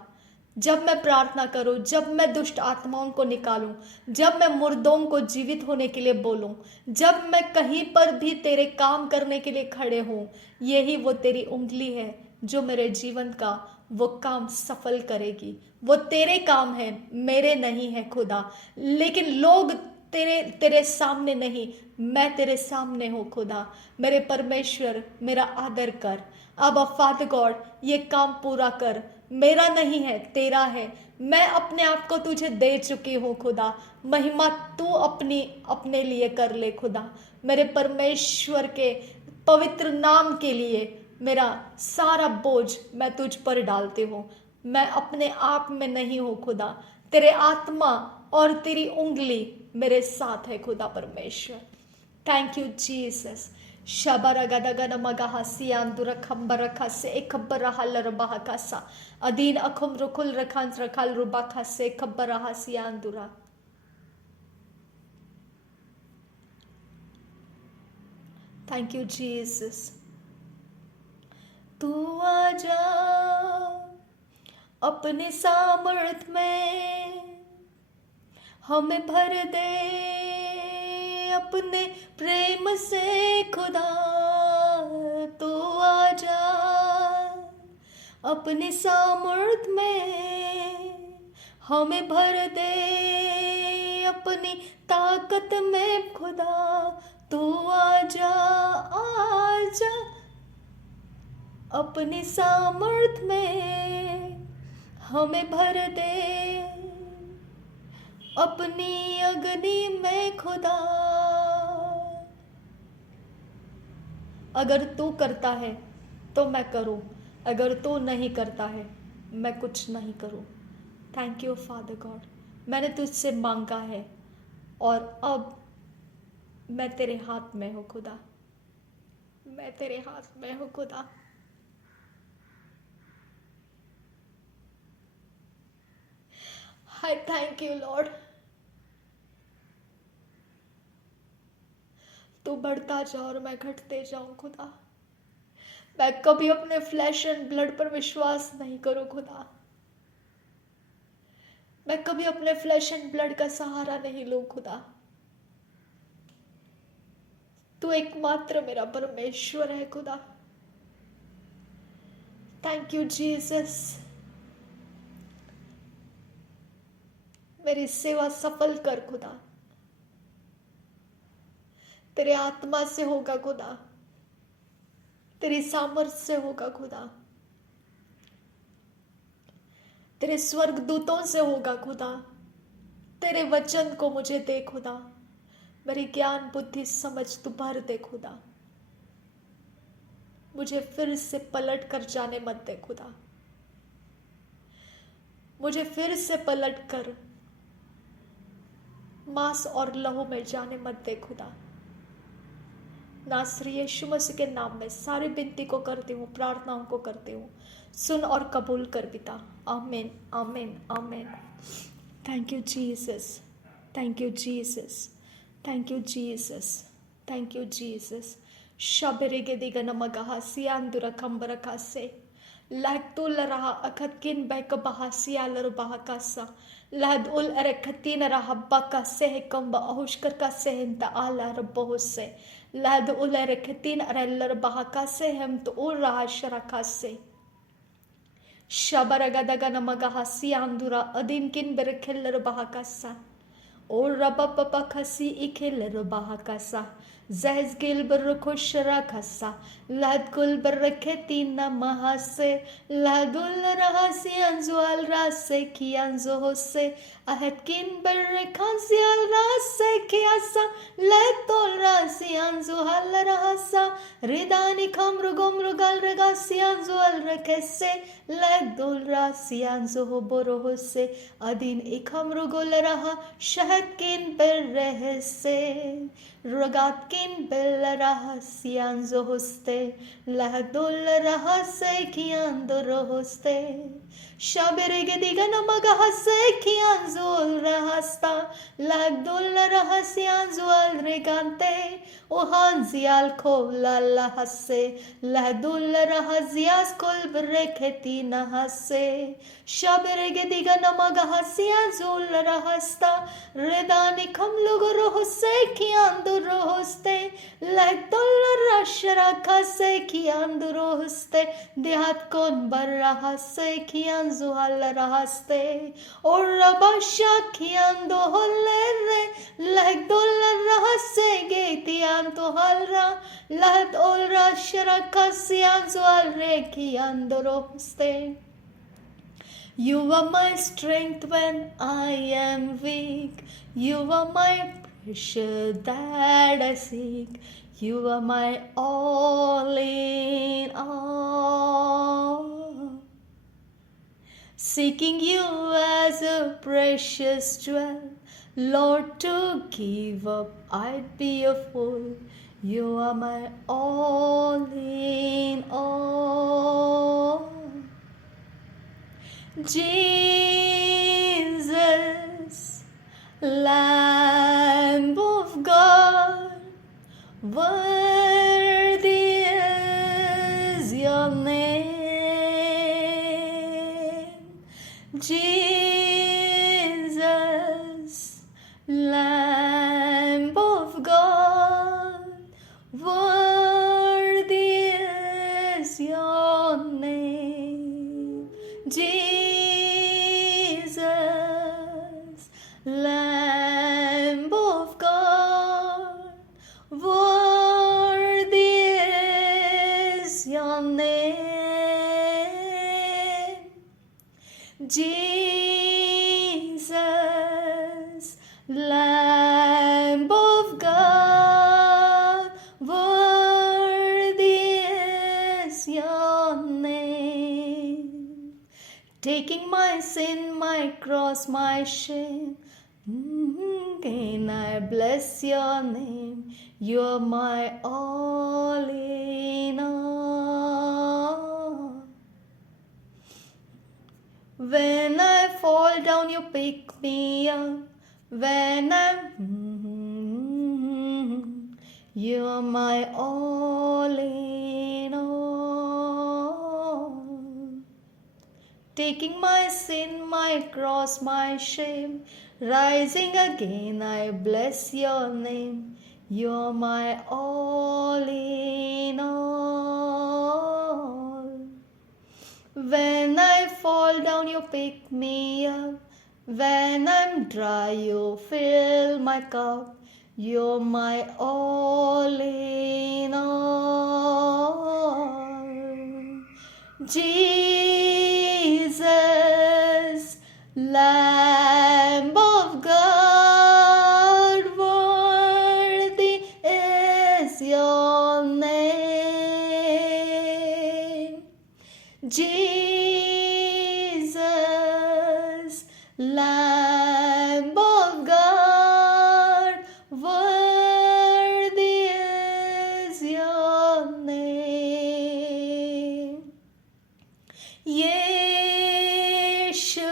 जब मैं प्रार्थना करूं, जब मैं दुष्ट आत्माओं को निकालूं, जब मैं मुर्दों को जीवित होने के लिए बोलूं, जब मैं कहीं पर भी तेरे काम करने के लिए खड़े हूं, यही वो तेरी उंगली है जो मेरे जीवन का वो काम सफल करेगी। वो तेरे काम है, मेरे नहीं है खुदा। लेकिन लोग तेरे सामने नहीं, मैं तेरे सामने हूं खुदा। मेरे परमेश्वर, मेरा आदर कर। अब फादर गॉड, ये काम पूरा कर। मेरा नहीं है, तेरा है। मैं अपने आप को तुझे दे चुकी हूँ खुदा। महिमा तू अपने लिए कर ले खुदा। मेरे परमेश्वर के पवित्र नाम के लिए मेरा सारा बोझ मैं तुझ पर डालती हूँ। मैं अपने आप में नहीं हूँ खुदा। तेरे आत्मा और तेरी उंगली मेरे साथ है खुदा परमेश्वर। Thank you Jesus. शबरगदगन मगहा सियांदुर खंबर खसे एकबर हलर बहकसा अदीन अखुम रुकुल रखान रखाल रुबा खसे खबर सियांदुरा। Thank you Jesus. तू आजा अपने सामर्थ में, हमें भर दे अपने प्रेम से खुदा। तू आजा अपने सामर्थ में, हमें भर दे अपनी ताकत में खुदा। तू आजा आजा अपने सामर्थ में, हमें भर दे अपनी अग्नि में खुदा। अगर तू करता है तो मैं करूं, अगर तू नहीं करता है मैं कुछ नहीं करूं। Thank you father God. मैंने तुझसे मांगा है और अब मैं तेरे हाथ में हूं खुदा। मैं तेरे हाथ में हूं खुदा। I thank you Lord। तू बढ़ता जा और मैं घटते जाऊं खुदा। मैं कभी अपने फ्लैश एंड ब्लड पर विश्वास नहीं करूं खुदा। मैं कभी अपने फ्लैश एंड ब्लड का सहारा नहीं लूं खुदा। तू एकमात्र मेरा परमेश्वर है खुदा। Thank you Jesus. मेरी सेवा सफल कर खुदा। तेरे आत्मा से होगा खुदा, तेरी सामर्थ से होगा खुदा, तेरे स्वर्ग दूतों से होगा खुदा। तेरे वचन को मुझे दे खुदा। मेरी ज्ञान बुद्धि समझ तू भर दे खुदा। मुझे फिर से पलट कर जाने मत दे खुदा। मुझे फिर से पलट कर मांस और लहू में जाने मत दे खुदा। नासरी यीशु मसीह के नाम में सारी विनती को करती हूँ, प्रार्थनाओं को करती हूँ। सुन और कबूल कर पिता। आमीन आमीन आमीन। Thank you Jesus. Thank you Jesus. Thank you Jesus. Thank you Jesus. शबरिगे दिगन मगहा सियांदुर खंबर कासे लहतुल रहा अखतकिन बैक बहासियालर बहाकासा लहद उल अरखतीन रहा बका सेह कम बहुशकर का सेहंत आला रब्बोसे लहद उल अरखतीन अरलर बहाकासे हम तो उल रहा शरकासे शबरगदगन मगहा सियांदुरा अदिनकिन बरखेलर बहाकासा और रबा खसी इखेलर बहाकासा ज़ैज़गिल बर्रखुशरा खसा लहदकुल बर्रखेतीना महासे लहदुल रहसी अंजुअल रासे कियांजो होसे अहदकिन बर्रखासियल रासे कियासा लहतुल रासी अंजुअल रहसा रिदानी खमरुगुम रुगल रगासी अंजुअल रखेसे लहदुल रासी अंजो हो बोरो होसे अदीन इखम रुगुल रहा शहदकिन बर्रहसे Rogatkin bellarahasianzo hoste, lahadullarahase kiandoro hoste. Shaberegediga magahase kianzul rahasta, lahadullarahasianzo alregante, ohanzial kolalahase, lahadullarahasias kolbreketi nahase. Shaberegediga namagahasianzo rahasta, redani kamlugo hose kianduro hoste, lehtolla rashara kase kianduro hoste, dehat kon barra hase kianzu halarahaste, orabasha kiando hollere, lehtolla rahase getianto halra, leht ol rashara kasianzu alre kianduro hoste. You are my strength when I am weak. You are my pressure that I seek. You are my all in all. Seeking you as a precious jewel, Lord, to give up I'd be a fool. You are my all in all. Jesus, Lamb of God, worthy is your name. Jesus, Lamb of God, worthy is your name. Jesus, Lamb of God, worthy is your name. Jesus, Lamb of God, worthy is your name. Taking my sin, my cross, my shame, can I bless your name? You're my all in all. When I fall down, you pick me up. When you're my all in all. Taking my sin, my cross, my shame, rising again, I bless your name. You're my all in all. When I fall down, you pick me up. When I'm dry, you fill my cup. You're my all in all. Jesus, Lamb of God, worthy is your name. Jesus, Lamb of God, worthy is your name. यीशु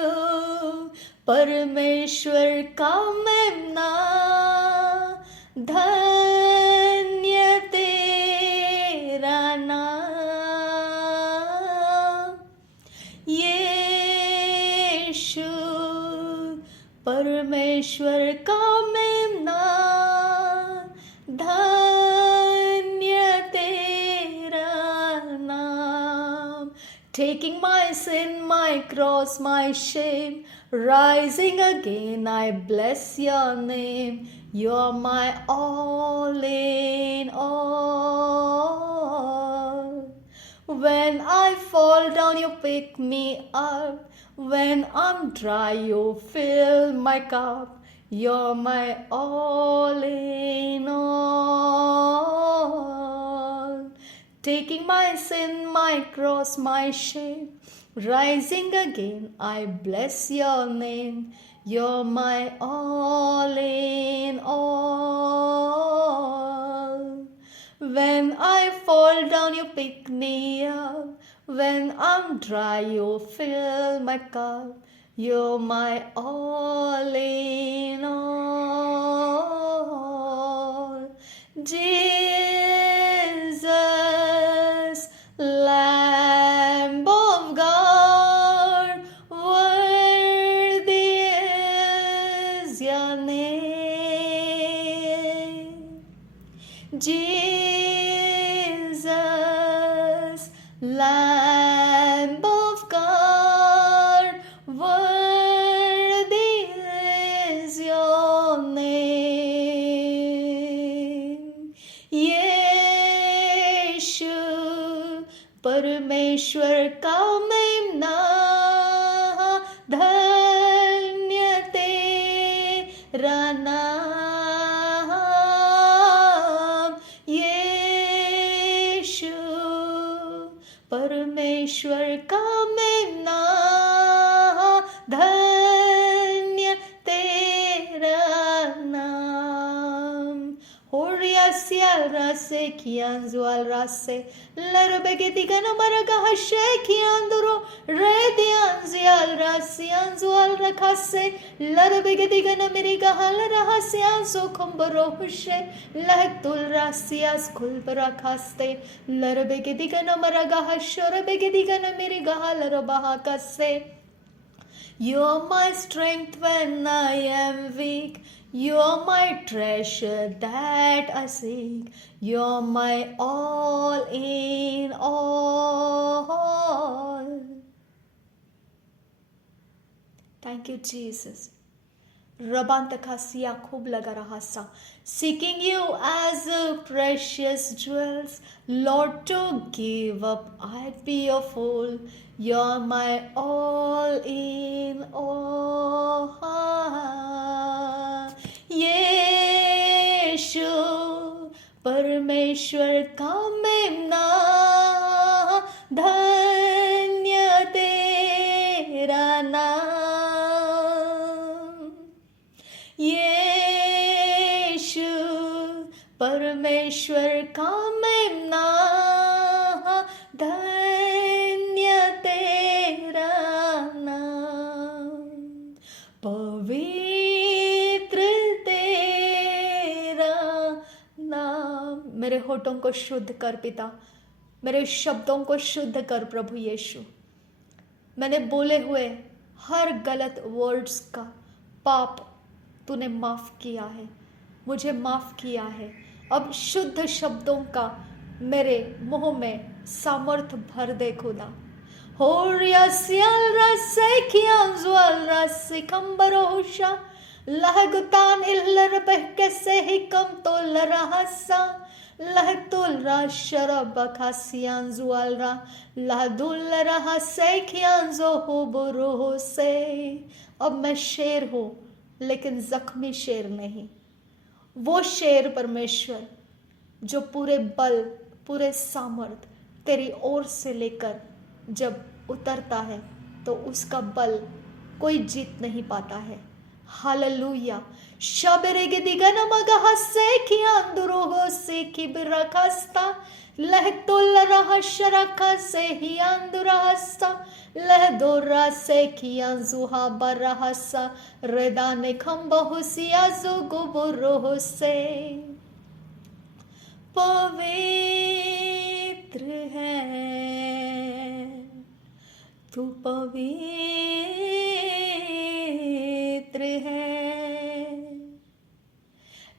परमेश्वर का मेमना, धन्य तेरा नाम। यीशु परमेश्वर का मेमना, धन्य तेरा नाम। Taking my sin, my cross, my shame, rising again, I bless your name. You're my all in all. When I fall down, you pick me up. When I'm dry, you fill my cup. You're my all in all. taking my sin, my cross, my shame, rising again, I bless your name. You're my all in all. When I fall down, you pick me up. When I'm dry, you fill my cup. You're my all in all. Jesus, Lamb of God, worthy is your name. Jesus, Lamb of God, worthy is your name. यीशु परमेश्वर का मेमना, धन्य तेरा नाम। यीशु परमेश्वर का मेमना, धन्य तेरा नाम। Horiasial rase kianzual rase larabegetigan maraga hashe kianduro redianzial rasianzual rakase larabegetigan miriga halarahasian so kumbaro hushe lahtul rasias kulbarakaste larabegetigan maraga hashora begetigan miriga halarabahakase. You're my strength when I am weak. You're my treasure that I seek. You're my all in all. Thank you, Jesus. Rabantakasia khub laga raha sa, seeking you as a precious jewels. Lord, to give up I'd be a fool. You're my all in all. यीशु परमेश्वर का मेमना, धन्य तेरा नाम। यीशु परमेश्वर का मेमना, धन्य तेरा नाम। पवित्र तेरा नाम। मेरे होठों को शुद्ध कर पिता, मेरे शब्दों को शुद्ध कर प्रभु यीशु। मैंने बोले हुए हर गलत वर्ड्स का पाप तूने माफ किया है, मुझे माफ किया है। अब शुद्ध शब्दों का मेरे मुंह में सामर्थ्य भर दे खुदा। Horiasial rasekianzual rasikambarosha lahagutan illar behkese hikam tol rahasa lahtul rasharabakasianzual ra lahadul rahasekianzo huburu se। अब मैं शेर हूँ लेकिन जख्मी शेर नहीं। वो शेर परमेश्वर जो पूरे बल पूरे सामर्थ तेरी ओर से लेकर जब उतरता है तो उसका बल कोई जीत नहीं पाता है। हालेलुया। शबरेगे दिगना मगा हसे कि अंदुरोगो से कि बिरकस्ता लहतुल रहा शरका से ही अंदुरास्ता लहदोरा से कि अंजुहा बरहसा रेदाने खम्बहुसिया जो गुबुरो से। पवित्र है तू, पवित्र है।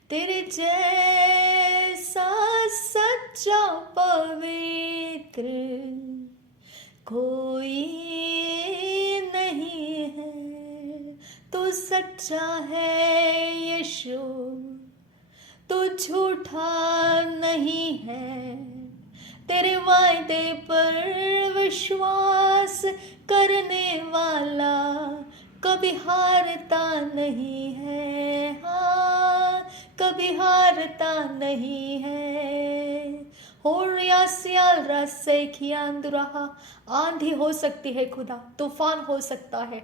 तेरे जैसा सच्चा पवित्र कोई नहीं है। तू सच्चा है यीशु, तू झूठा नहीं है। तेरे वायदे पर विश्वास करने वाला कभी हारता नहीं है। हाँ, कभी हारता नहीं है। होरियासियल रसे खियांदुरहा। आंधी हो सकती है खुदा, तूफान हो सकता है,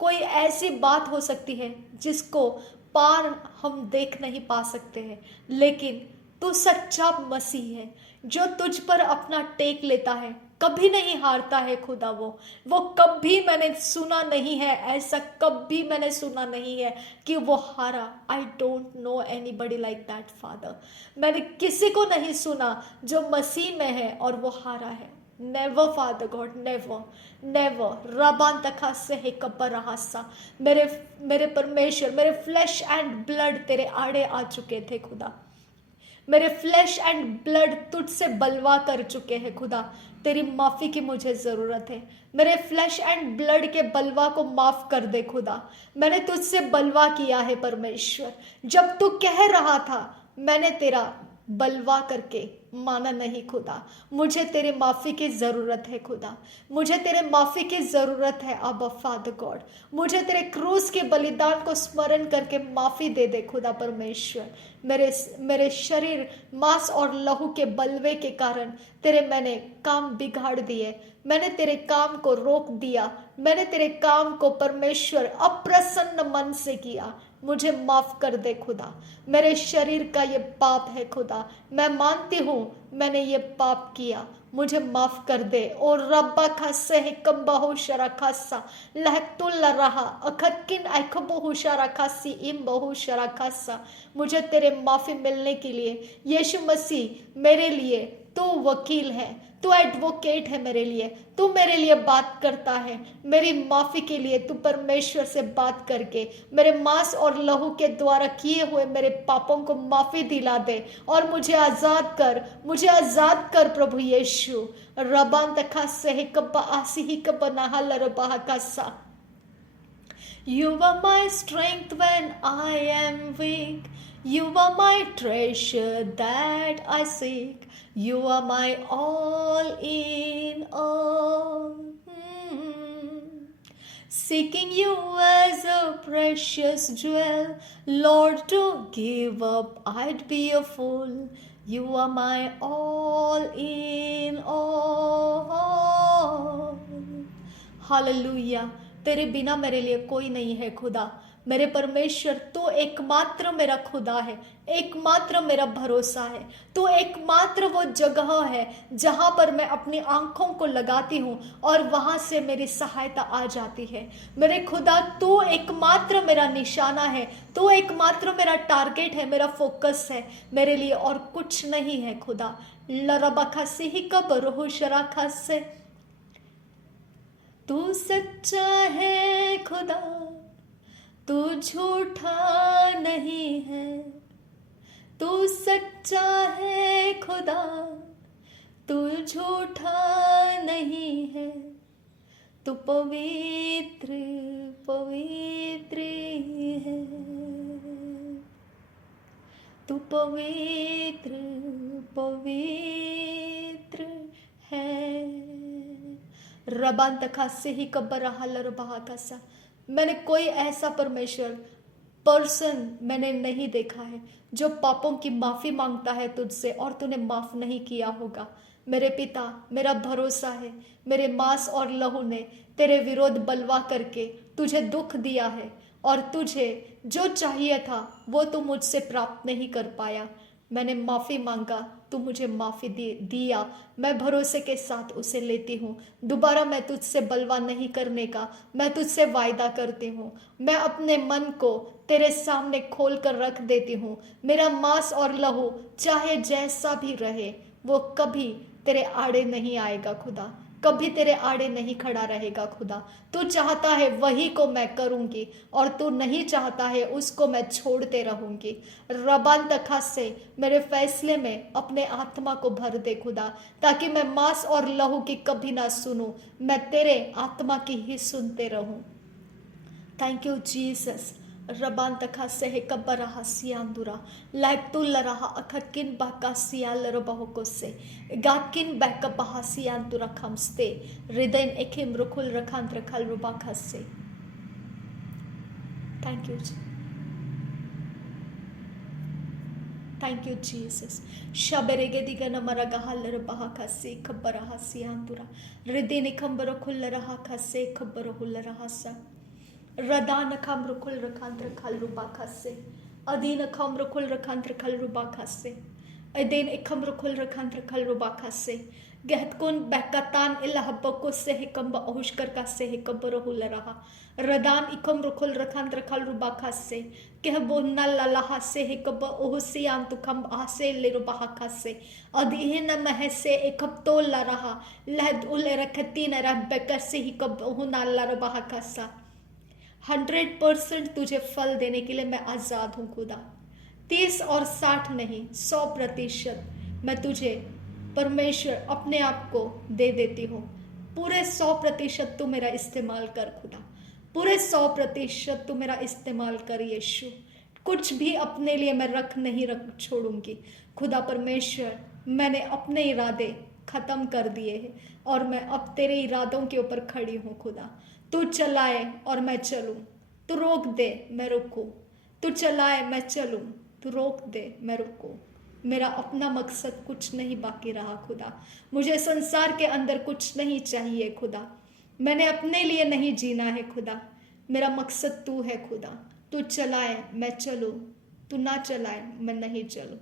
कोई ऐसी बात हो सकती है जिसको पार हम देख नहीं पा सकते हैं, लेकिन तू सच्चा मसीह है जो तुझ पर अपना टेक लेता है, कभी नहीं हारता है खुदा। वो कभी मैंने सुना नहीं है, ऐसा कभी मैंने सुना नहीं है कि वो हारा। I don't know any buddy like that father. मैंने किसी को नहीं सुना जो मसीह में है और वो हारा है। Never father God, never never. रबान तखा से है कब्बर रहासा। मेरे मेरे परमेश्वर, मेरे फ्लैश एंड ब्लड तेरे आड़े आ चुके थे खुदा, मेरे फ्लैश एंड ब्लड तुझसे बलवा कर चुके हैं खुदा। तेरी माफी की मुझे जरूरत है। मेरे फ्लैश एंड ब्लड के बलवा को माफ कर दे खुदा। मैंने तुझसे बलवा किया है परमेश्वर। जब तू कह रहा था मैंने तेरा बलवा करके माना नहीं खुदा। मुझे तेरे माफी की जरूरत है खुदा, मुझे तेरे माफी की जरूरत है अब्बा फादर गॉड। मुझे तेरे क्रूस के बलिदान को स्मरण करके माफी दे दे खुदा परमेश्वर। मेरे शरीर मांस और लहू के बलवे के कारण तेरे मैंने काम बिगाड़ दिए, मैंने तेरे काम को रोक दिया, मैंने तेरे काम को परमेश्वर अप्रसन्न मन से किया। मुझे माफ कर दे खुदा। मेरे शरीर का ये पाप है खुदा, मैं मानती हूँ मैंने ये पाप किया, मुझे माफ कर दे। और रब्बा खासे है कम बहु शरा खासा लहतुल रहा अखकिन ऐख बहु शरा खासी इम बहु शरा खासा। मुझे तेरे माफी मिलने के लिए यीशु मसीह मेरे लिए तू वकील है, तू एडवोकेट है मेरे लिए, तू मेरे लिए बात करता है। मेरी माफी के लिए तू परमेश्वर से बात करके मेरे मांस और लहू के द्वारा किए हुए मेरे पापों को माफी दिला दे और मुझे आजाद कर, मुझे आजाद कर प्रभु यीशु। रबान तखा से कब्बा आसी ही कब्बा नहल रबाह Kasa. You are my strength when I am weak. You are my treasure that I seek. You are my all in all. Seeking you as a precious jewel, Lord, to give up I'd be a fool. You are my all in all. Hallelujah. तेरे बिना मेरे लिए कोई नहीं है खुदा। मेरे परमेश्वर तू एकमात्र मेरा खुदा है, एकमात्र मेरा भरोसा है। तू एकमात्र वो जगह है जहां पर मैं अपनी आंखों को लगाती हूँ और वहां से मेरी सहायता आ जाती है। मेरे खुदा तू एकमात्र मेरा निशाना है, तू एकमात्र मेरा टारगेट है, मेरा फोकस है। मेरे लिए और कुछ नहीं है खुदा। लरबा से ही कब शराखा से। तू सच्चा है खुदा, तू झूठा नहीं है। तू सच्चा है खुदा, तू झूठा नहीं है। तू पवित्र पवित्र है, तू पवित्र पवित्र है। रबान तखा से ही कब्बर हलर बहा कासा। मैंने कोई ऐसा परमेश्वर पर्सन मैंने नहीं देखा है जो पापों की माफी मांगता है तुझसे और तूने माफ नहीं किया होगा। मेरे पिता, मेरा भरोसा है, मेरे मांस और लहू ने तेरे विरोध बलवा करके तुझे दुख दिया है और तुझे जो चाहिए था वो तू मुझसे प्राप्त नहीं कर पाया। मैंने माफी मांगा, तू मुझे माफी दिया, मैं भरोसे के साथ उसे लेती हूँ। दोबारा मैं तुझसे बलवा नहीं करने का मैं तुझसे वायदा करती हूँ। मैं अपने मन को तेरे सामने खोल कर रख देती हूँ। मेरा मांस और लहू चाहे जैसा भी रहे वो कभी तेरे आड़े नहीं आएगा खुदा, कभी तेरे आड़े नहीं खड़ा रहेगा खुदा। तू चाहता है वही को मैं करूंगी और तू नहीं चाहता है उसको मैं छोड़ते रहूंगी। रबान तखा से मेरे फैसले में अपने आत्मा को भर दे खुदा, ताकि मैं मांस और लहू की कभी ना सुनूं, मैं तेरे आत्मा की ही सुनते रहूं। Thank you Jesus. रबान तखा से है कब्बर रहा सियांदुरा लाइक तू लरहा अखकिन बाका सियाल रबहो से गाकिन बैक बहा सियांदुरा खमस्ते हृदय एकिम रुकुल रखांत रखल रुबा खसे। थैंक यू जी, थैंक यू जीसस। शबरेगे दिगन मरगा हल्लर बहा खसे खबर हसी आंतुरा हृदय खंबर खुल्लर हा खसे खबर हुल्लर हसा रदान खम्र खुल रखांत्र खल रुबा खसे अदीन खम्र खुल रखांत्र खल रुबा खसे अदीन खम्र खुल रखांत्र खल रुबा खसे गहतकुन बहकतान इलहब्बको से हिकम्ब अहुष्कर का से हिकब्बर हुल रहा रदान इकम रुखुल रखांत्र खल रुबा खसे कह बोन्ना ललाहा से हिकब ओहुसियान तुखम आसे ले रुबा खसे अदीन मह से एकब तोल ला रहा लहद उल रखतीन रब्बक से हिकब ओहुना ला रुबा खसा 100% तुझे फल देने के लिए मैं आजाद हूं खुदा। 30 और 60 नहीं, 100% मैं तुझे परमेश्वर अपने आप को दे देती हूँ। पूरे 100% तू मेरा इस्तेमाल कर खुदा, पूरे 100% तू मेरा इस्तेमाल कर यीशु। कुछ भी अपने लिए मैं रख छोड़ूंगी खुदा परमेश्वर। मैंने अपने इरादे खत्म कर दिए हैं और मैं अब तेरे इरादों के ऊपर खड़ी हूँ खुदा। तू चलाए और मैं चलूं, तू रोक दे मैं रुकूं, तू चलाए मैं चलूं, तू रोक दे मैं रुकूं। मेरा अपना मकसद कुछ नहीं बाकी रहा खुदा। मुझे संसार के अंदर कुछ नहीं चाहिए खुदा। मैंने अपने लिए नहीं जीना है खुदा। मेरा मकसद तू है खुदा। तू चलाए मैं चलूं, तू ना चलाए मैं नहीं चलूं।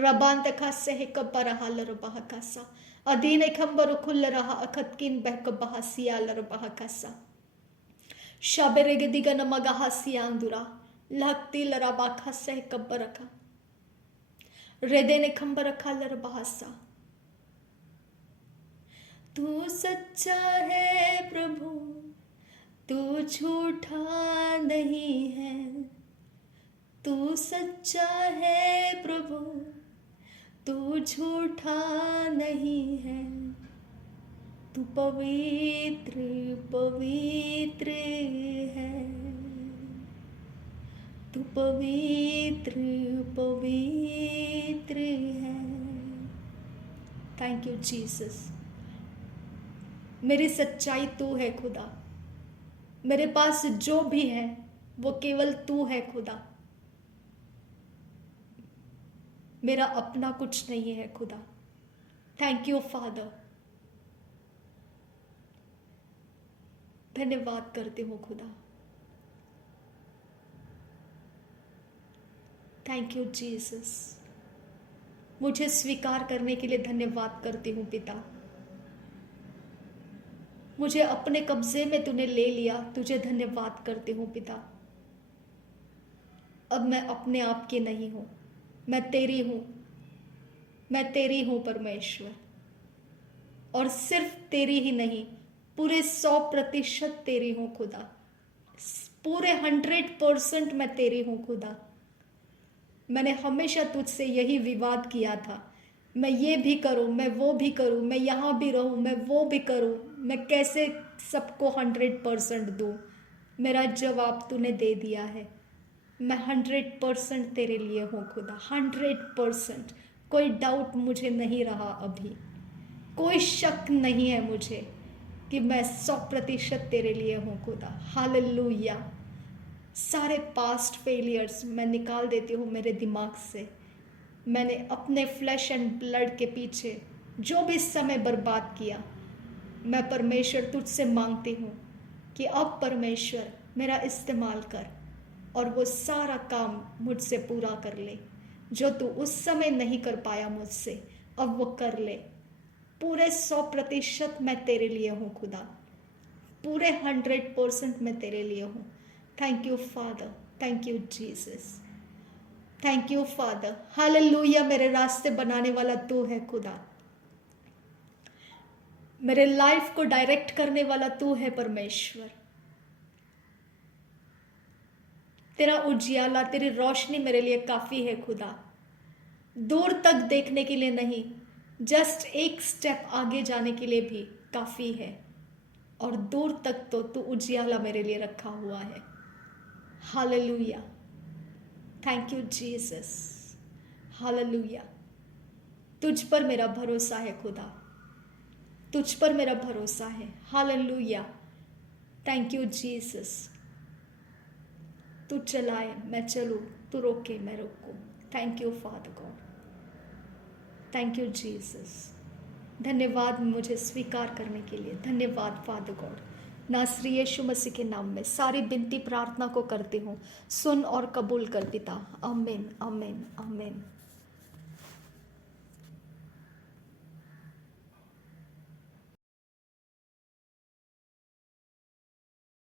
रबान तखा से कब्बा रहा लरबाह कासा अधीन खंबर खुल रहा अखतकिन बहक बहासिया लरबाह कासा शाबेरेगे दिगन मगा हासियांदुरा लहकती लराबा खासा कब्बर रखा हृदय ने खंबर रखा लरबासा। तू सच्चा है प्रभु, तू झूठा नहीं है। तू सच्चा है प्रभु, तू झूठा नहीं है। तू पवित्र पवित्र है, तू पवित्र पवित्र है। Thank you Jesus. मेरी सच्चाई तू है खुदा। मेरे पास जो भी है वो केवल तू है खुदा। मेरा अपना कुछ नहीं है खुदा। Thank you father. धन्यवाद करती हूँ खुदा। Thank you Jesus. मुझे स्वीकार करने के लिए धन्यवाद करती हूँ पिता। मुझे अपने कब्जे में तूने ले लिया, तुझे धन्यवाद करती हूँ पिता। अब मैं अपने आप की नहीं हूँ, मैं तेरी हूँ। मैं तेरी हूँ परमेश्वर, और सिर्फ तेरी ही नहीं, पूरे 100% तेरी हूँ खुदा। पूरे 100% मैं तेरी हूँ खुदा। मैंने हमेशा तुझसे यही विवाद किया था, मैं ये भी करूँ, मैं वो भी करूँ, मैं यहाँ भी रहूँ, मैं वो भी करूँ, मैं कैसे सबको 100% दूँ। मेरा जवाब तूने दे दिया है। मैं 100% तेरे लिए हूँ खुदा, 100%। कोई डाउट मुझे नहीं रहा अभी, कोई शक नहीं है मुझे कि मैं 100% तेरे लिए हूँ खुदा। हालेलुया। सारे पास्ट फेलियर्स मैं निकाल देती हूँ मेरे दिमाग से। मैंने अपने फ्लैश एंड ब्लड के पीछे जो भी समय बर्बाद किया, मैं परमेश्वर तुझसे मांगती हूँ कि अब परमेश्वर मेरा इस्तेमाल कर और वो सारा काम मुझसे पूरा कर ले जो तू उस समय नहीं कर पाया मुझसे, अब वो कर ले। पूरे 100% मैं तेरे लिए हूँ खुदा, पूरे 100% मैं तेरे लिए हूँ। Thank you father, thank you Jesus, thank you father. Hallelujah. मेरे रास्ते बनाने वाला तू है खुदा, मेरे लाइफ को डायरेक्ट करने वाला तू है परमेश्वर। तेरा उजियाला, तेरी रोशनी मेरे लिए काफी है खुदा। दूर तक देखने के लिए नहीं, जस्ट एक स्टेप आगे जाने के लिए भी काफी है, और दूर तक तो तू उजियाला मेरे लिए रखा हुआ है। Hallelujah. Thank you Jesus. Hallelujah. तुझ पर मेरा भरोसा है खुदा, तुझ पर मेरा भरोसा है। हालेलुया। Thank you Jesus. तू चलाए मैं चलूं, तू रोके मैं रोकूं। Thank you father God, thank you Jesus. धन्यवाद मुझे स्वीकार करने के लिए, धन्यवाद फादर गॉड। नासरी यीशु मसीह के नाम में सारी विनती प्रार्थना को करती हूँ, सुन और कबूल कर पिता। आमीन आमीन आमीन।